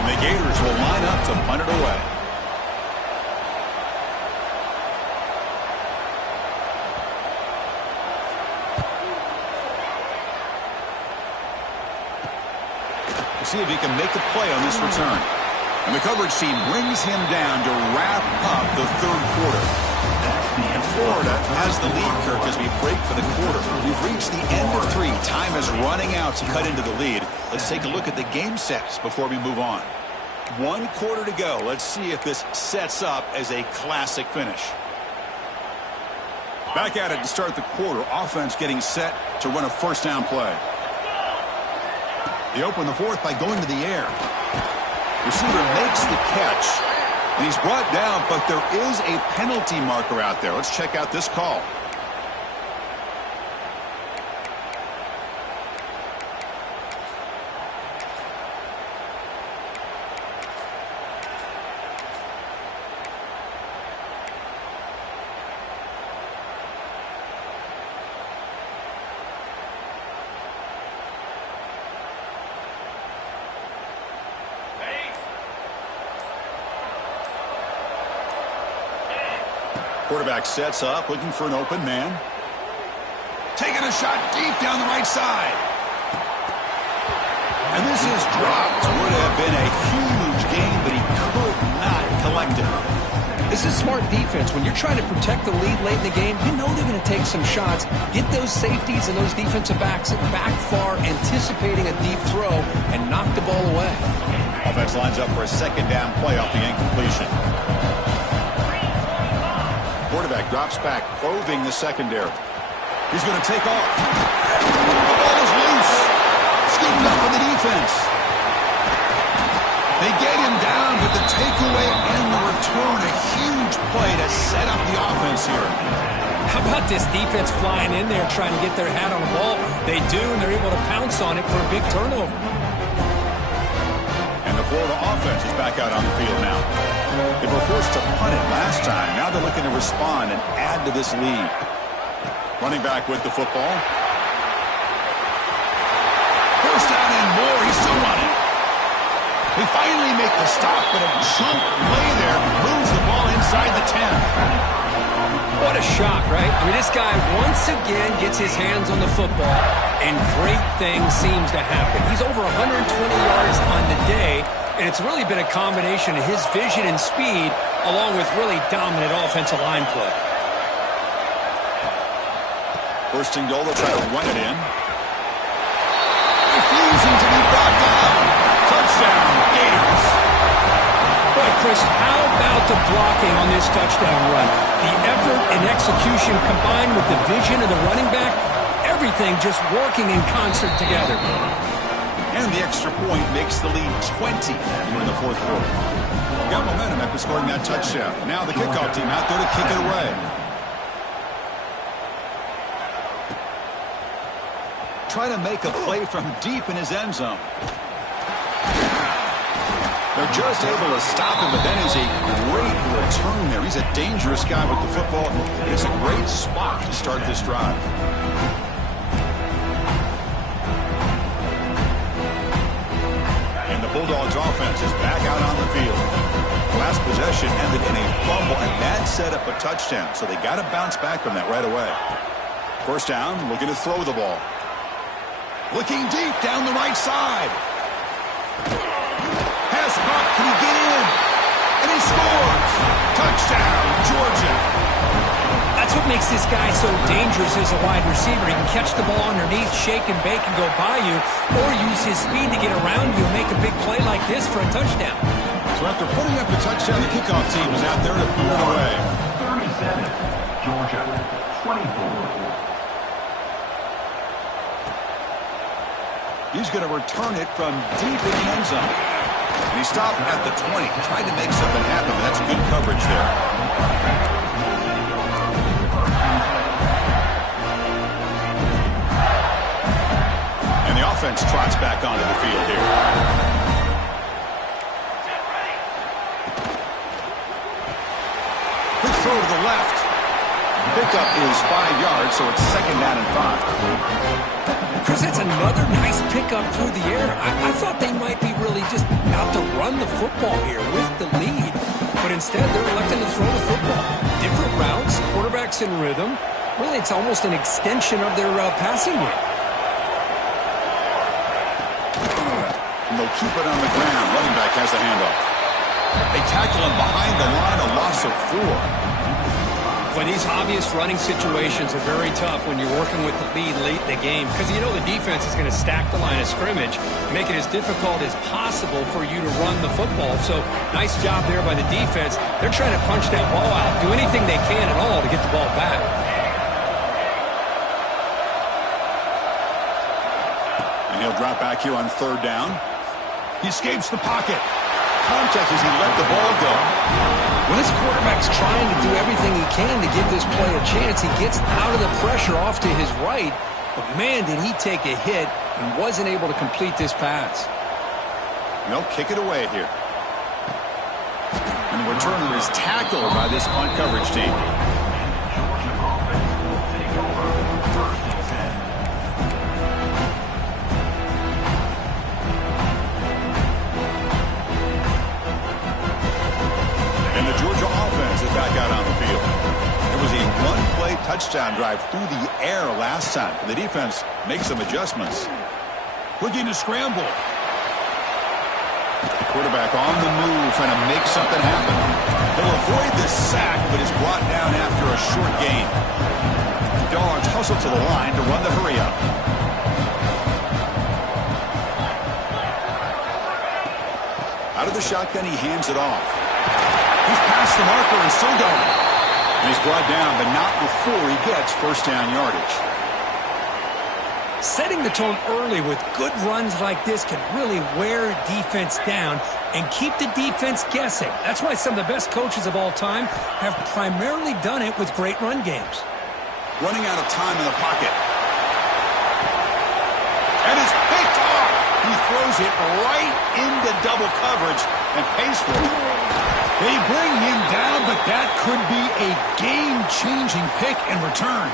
And the Gators will line up to punt it away. See if he can make a play on this return. And the coverage team brings him down to wrap up the 3rd quarter. And Florida has the lead, Kirk, as we break for the quarter. We've reached the end of 3. Time is running out to cut into the lead. Let's take a look at the game sets before we move on. 1 quarter to go. Let's see if this sets up as a classic finish. Back at it to start the quarter. Offense getting set to run a 1st down play. They open the 4th by going to the air. Receiver makes the catch, and he's brought down, but there is a penalty marker out there. Let's check out this call. Quarterback sets up, looking for an open man. Taking a shot deep down the right side. And this is dropped. Would have been a huge gain, but he could not collect it. This is smart defense. When you're trying to protect the lead late in the game, you know they're going to take some shots. Get those safeties and those defensive backs back far, anticipating a deep throw, and knock the ball away. Offense lines up for a 2nd down play off the incompletion. Quarterback drops back, probing the secondary. He's going to take off. The ball is loose. Scooped up on the defense. They get him down, but the takeaway and the return, a huge play to set up the offense here. How about this defense flying in there trying to get their hat on the ball? They do, and they're able to pounce on it for a big turnover. And the Florida offense is back out on the field now. They were forced to punt it last time. Now they're looking to respond and add to this lead. Running back with the football. 1st down and more. He's still running. They finally make the stop, but a chunk play there moves the ball inside the 10. What a shock, right? I mean, this guy once again gets his hands on the football, and great things seems to happen. He's over 120 yards on the day, and it's really been a combination of his vision and speed along with really dominant offensive line play. 1st and goal, they'll try to run it in. Refusing to be brought down. Touchdown, Gators. Boy, Chris, how about the blocking on this touchdown run? The effort and execution combined with the vision of the running back, everything just working in concert together. And the extra point makes the lead 20 here in the fourth quarter. Got momentum after scoring that touchdown. Now the kickoff team out there to kick it away. Trying to make a play from deep in his end zone. They're just able to stop him, but that is a great return there. He's a dangerous guy with the football. It's a great spot to start this drive. And the Bulldogs offense is back out on the field. Last possession ended in a fumble, and that set up a touchdown. So they got to bounce back from that right away. First down, looking to throw the ball. Looking deep down the right side. Pass caught. Can he get in? And he scores. Touchdown, Georgia. That's what makes this guy so dangerous as a wide receiver. He can catch the ball underneath, shake and bake and go by you, or use his speed to get around you and make a big play like this for a touchdown. So after putting up the touchdown, the kickoff team is out there to put it away. 37, Georgia, 24. He's going to return it from deep in the end zone. And he stopped at the 20, trying to make something happen, but that's good coverage there. And the offense trots back onto the field here. Quick throw to the left. Pickup is 5 yards, so it's second down and 5. Chris, that's another nice pickup through the air. I thought they might be really just out to run the football here with the lead. But instead, they're electing to throw the football. Different routes, quarterbacks in rhythm. Really, it's almost an extension of their passing game. And they'll keep it on the ground. Running back has the handoff. They tackle him behind the line, a loss of 4. But these obvious running situations are very tough when you're working with the lead late in the game because you know the defense is going to stack the line of scrimmage, make it as difficult as possible for you to run the football. So nice job there by the defense. They're trying to punch that ball out, do anything they can at all to get the ball back. And he'll drop back here on third down. He escapes the pocket. Contact as he let the ball go. When his quarterback's trying to do everything he can to give this play a chance, he gets out of the pressure off to his right. But, man, did he take a hit and wasn't able to complete this pass. They'll kick it away here. And the returner is tackled by this punt coverage team. Georgia offense will take over first and 10. And the Georgia offense is back out on the field. It was a one-play touchdown drive through the air last time. The defense makes some adjustments. Looking to scramble. Quarterback on the move, trying to make something happen. They'll avoid the sack, but is brought down after a short gain. Dogs hustle to the line to run the hurry-up. Out of the shotgun, he hands it off. He's past the marker and still going. And he's brought down, but not before he gets first down yardage. Setting the tone early with good runs like this can really wear defense down and keep the defense guessing. That's why some of the best coaches of all time have primarily done it with great run games. Running out of time in the pocket. And it's picked off. He throws it right into double coverage and pays for it. They bring him down, but that could be a game-changing pick and return.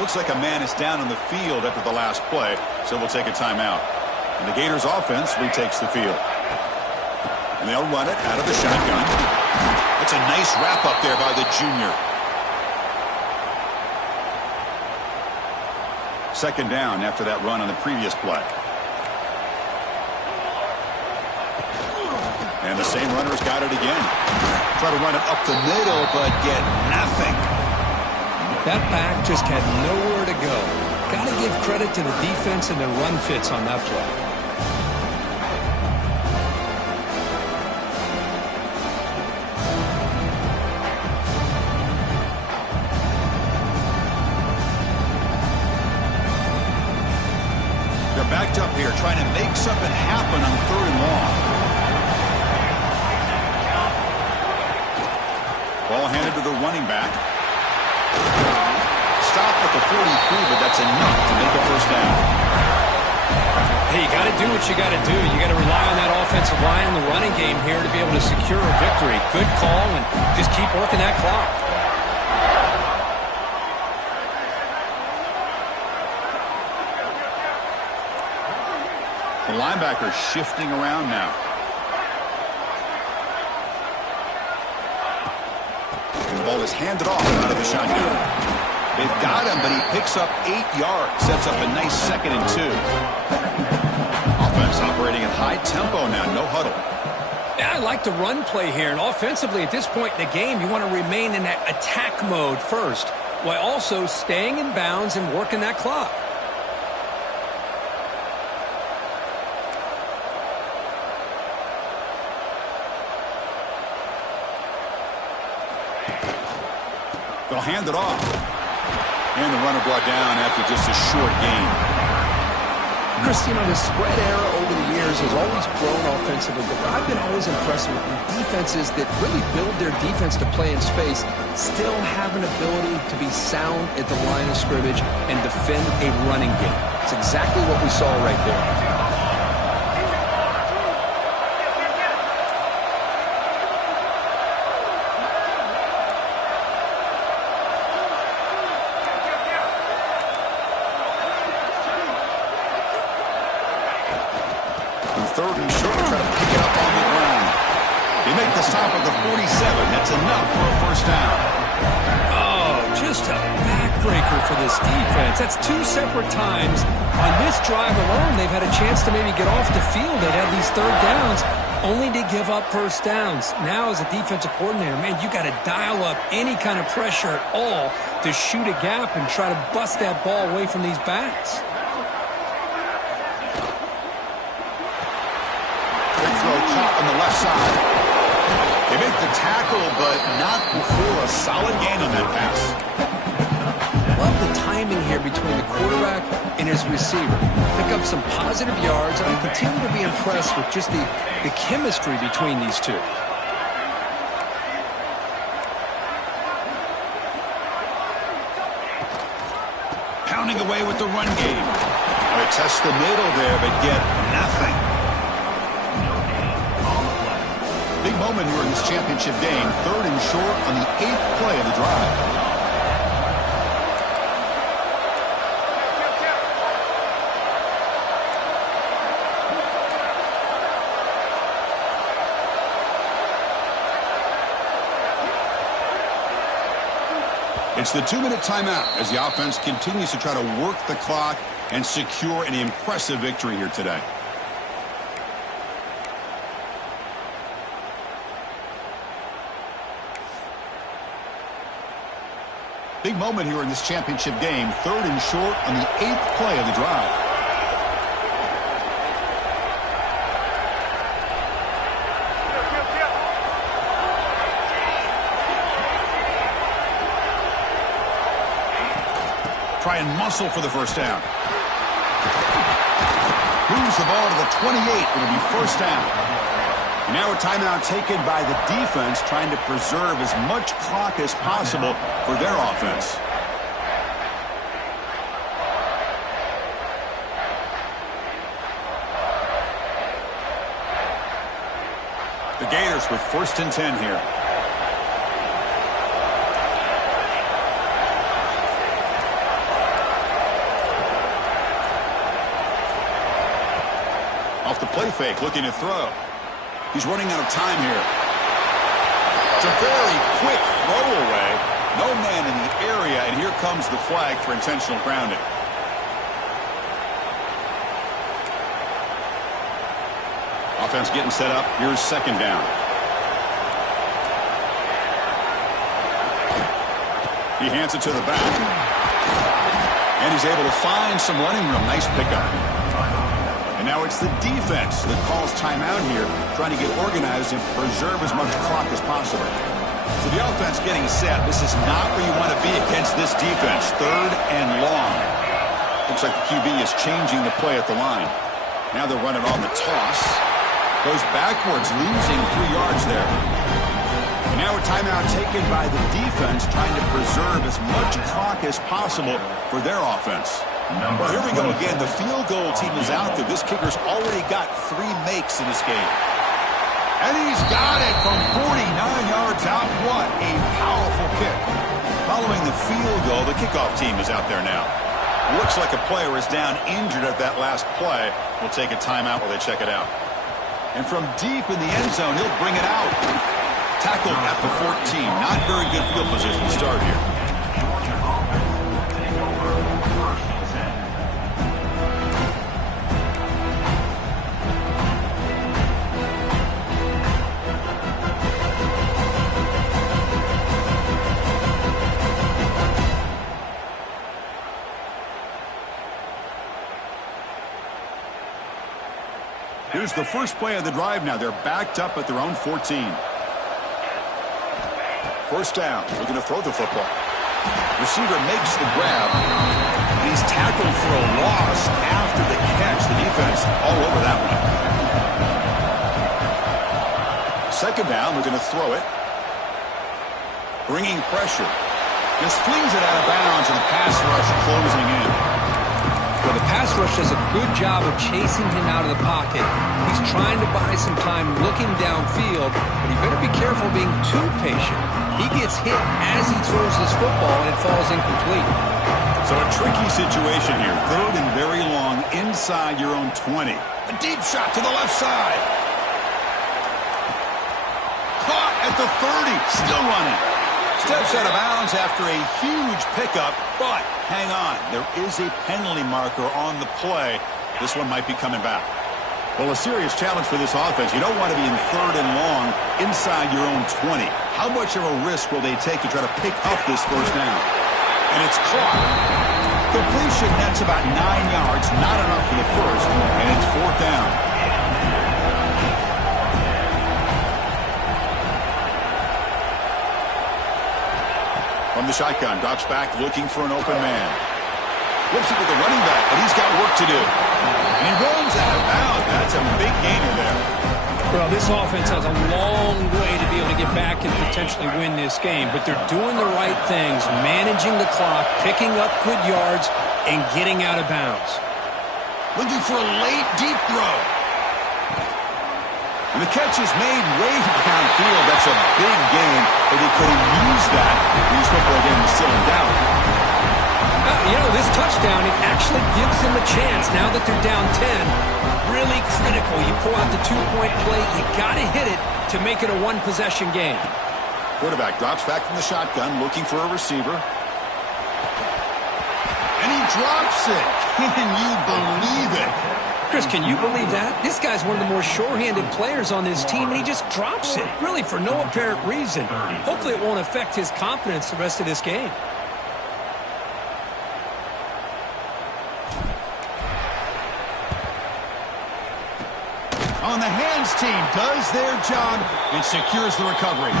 Looks like a man is down on the field after the last play, so we'll take a timeout. And the Gators offense retakes the field. And they'll run it out of the shotgun. That's a nice wrap-up there by the junior. Second down after that run on the previous play. And the same runner's got it again. Try to run it up the middle, but get nothing. That back just had nowhere to go. Got to give credit to the defense and their run fits on that play. They're backed up here, trying to make something happen on 3rd and long. Ball handed to the running back. Stop at the 43, but that's enough to make a first down. Hey, you got to do what you got to do. You got to rely on that offensive line in the running game here to be able to secure a victory. Good call, and just keep working that clock. The linebacker shifting around now. And the ball is handed off out of the shotgun. They've got him, but he picks up 8 yards. Sets up a nice 2nd and 2. Offense operating at high tempo now. No huddle. Yeah, I like the run play here. And offensively, at this point in the game, you want to remain in that attack mode first, while also staying in bounds and working that clock. They'll hand it off. And the runner brought down after just a short gain. Chris, you know, the spread era over the years has always grown offensively, but I've been always impressed with defenses that really build their defense to play in space, still have an ability to be sound at the line of scrimmage and defend a running game. It's exactly what we saw right there. Third and short, try to pick it up on the ground. They make the stop at the 47. That's enough for a first down. Oh, just a backbreaker for this defense. That's 2 separate times. On this drive alone, they've had a chance to maybe get off the field. They'd had these 3rd downs, only to give up first downs. Now, as a defensive coordinator, man, you got to dial up any kind of pressure at all to shoot a gap and try to bust that ball away from these backs. Caught on the left side. They make the tackle, but not before a solid gain on that pass. Love the timing here between the quarterback and his receiver. Pick up some positive yards, and I continue to be impressed with just the chemistry between these two. Pounding away with the run game. They test the middle there, but get nothing. Big moment here in this championship game. 3rd and short on the 8th play of the drive. It's the 2-minute timeout as the offense continues to try to work the clock and secure an impressive victory here today. Big moment here in this championship game. 3rd and short on the 8th play of the drive. Try and muscle for the first down. Moves the ball to the 28. It'll be first down. And now a timeout taken by the defense, trying to preserve as much clock as possible for their offense. The Gators with 1st and 10 here. Off the play fake, looking to throw. He's running out of time here. It's a very quick throw away. No man in the area, and here comes the flag for intentional grounding. Offense getting set up. Here's 2nd down. He hands it to the back. And he's able to find some running room. Nice pickup. And now it's the defense that calls timeout here, trying to get organized and preserve as much clock as possible. So the offense getting set. This is not where you want to be against this defense. 3rd and long. Looks like the QB is changing the play at the line. Now they're running on the toss. Goes backwards, losing 3 yards there. And now a timeout taken by the defense, trying to preserve as much clock as possible for their offense. Well, here we go again. The field goal team is out there. This kicker's already got 3 makes in this game. And he's got it from 49 yards out. What a powerful kick. Following the field goal, the kickoff team is out there now. Looks like a player is down injured at that last play. We'll take a timeout while they check it out. And from deep in the end zone, he'll bring it out. Tackled at the 14. Not very good field position to start here. Georgia offense will take over 1st and 10. Here's the first play of the drive now. They're backed up at their own 14. First down. They're going to throw the football. Receiver makes the grab. He's tackled for a loss after the catch. The defense all over that one. Second down. They're going to throw it. Bringing pressure. Just flings it out of bounds, and the pass rush closing in. Well, the pass rush does a good job of chasing him out of the pocket. He's trying to buy some time looking downfield, but he better be careful being too patient. He gets hit as he throws this football, and it falls incomplete. So a tricky situation here. 3rd and very long inside your own 20. A deep shot to the left side. Caught at the 30. Still running. Steps out of bounds after a huge pickup, but hang on. There is a penalty marker on the play. This one might be coming back. Well, a serious challenge for this offense. You don't want to be in 3rd and long inside your own 20. How much of a risk will they take to try to pick up this first down? And it's caught. Completion, that's about 9 yards. Not enough for the first, and it's 4th down. From the shotgun, drops back, looking for an open man. Flips it to the running back, but he's got work to do. And he runs out of bounds. That's a big gainer there. Well, this offense has a long way to be able to get back and potentially win this game, but they're doing the right things, managing the clock, picking up good yards, and getting out of bounds. Looking for a late, deep throw. And the catch is made way downfield. That's a big gain, but they could have used that. This football game is still in doubt. You know, this touchdown, it actually gives them a chance now that they're down 10. Really critical. You pull out the 2-point play. You got to hit it to make it a 1-possession game. Quarterback drops back from the shotgun, looking for a receiver. And he drops it. Can you believe it? Chris, can you believe that? This guy's one of the more sure-handed players on this team, and he just drops it, really for no apparent reason. Hopefully it won't affect his confidence the rest of this game. On the hands team does their job and secures the recovery.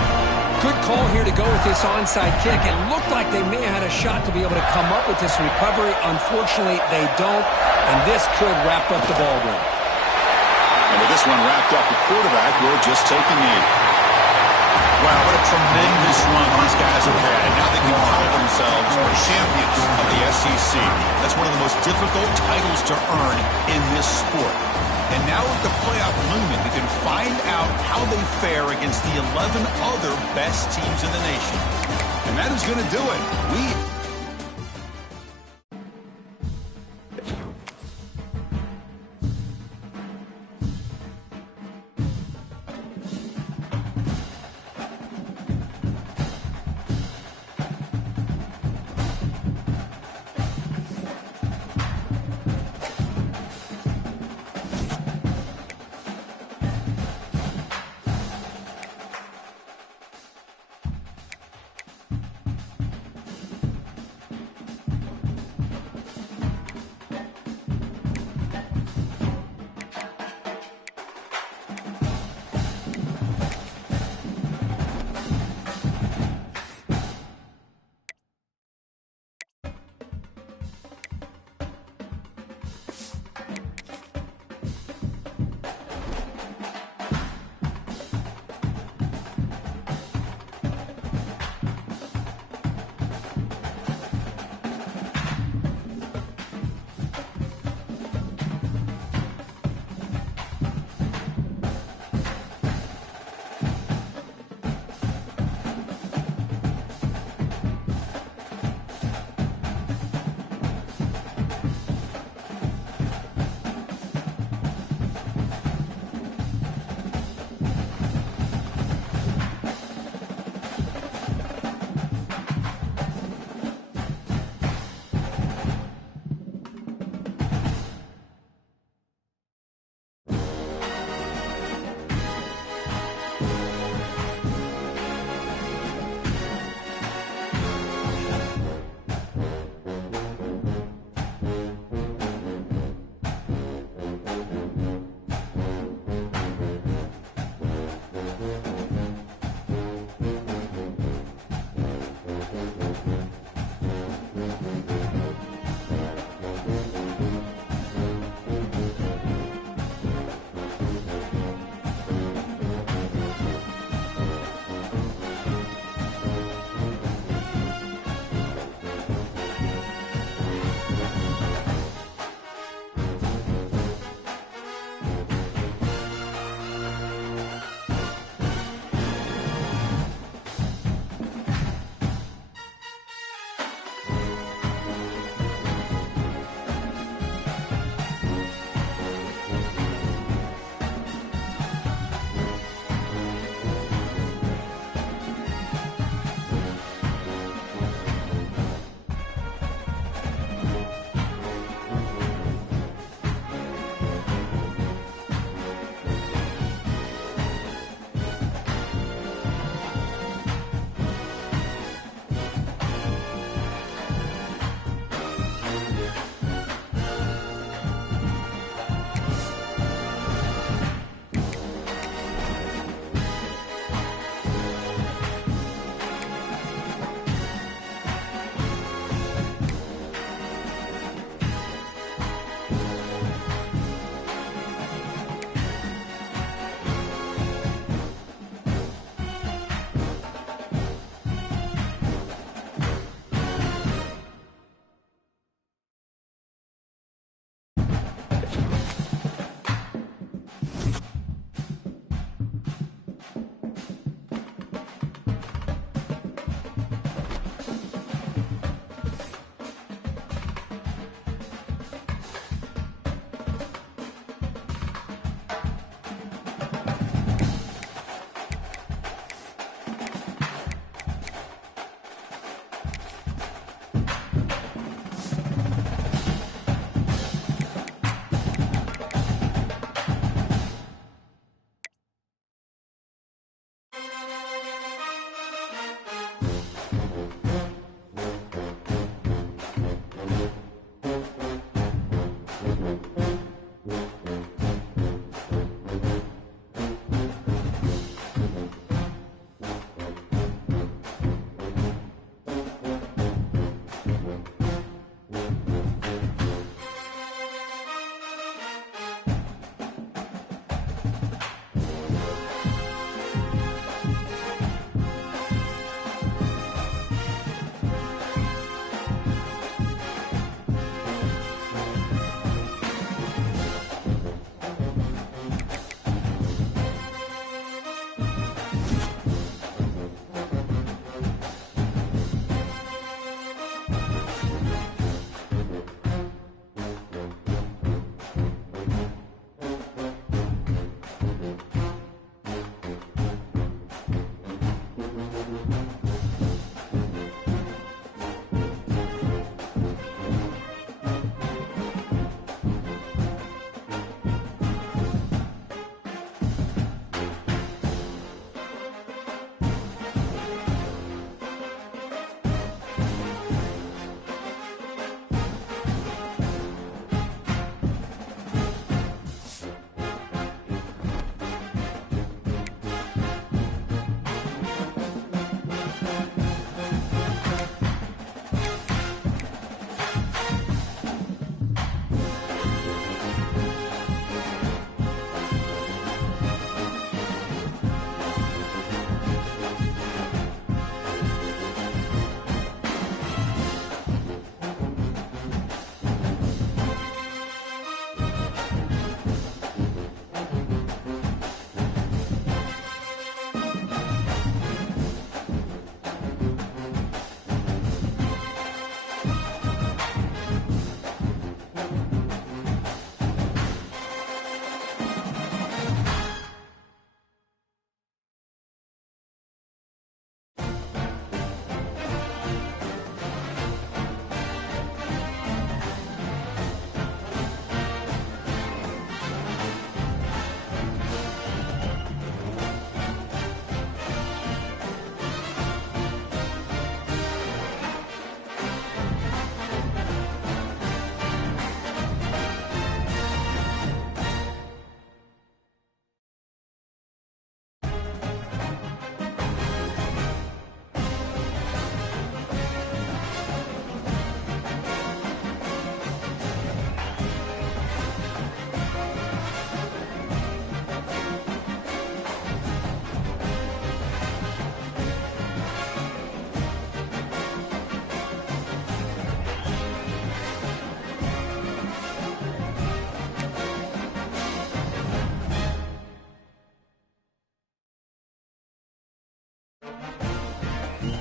Good call here to go with this onside kick. It looked like they may have had a shot to be able to come up with this recovery. Unfortunately, they don't, and this could wrap up the ballgame. And with this one wrapped up, the quarterback will just take a knee. Wow, what a tremendous run these guys have had. Now they can call themselves champions of the SEC. That's one of the most difficult titles to earn in this sport. And now with the playoff looming, they can find out how they fare against the 11 other best teams in the nation. And that is going to do it.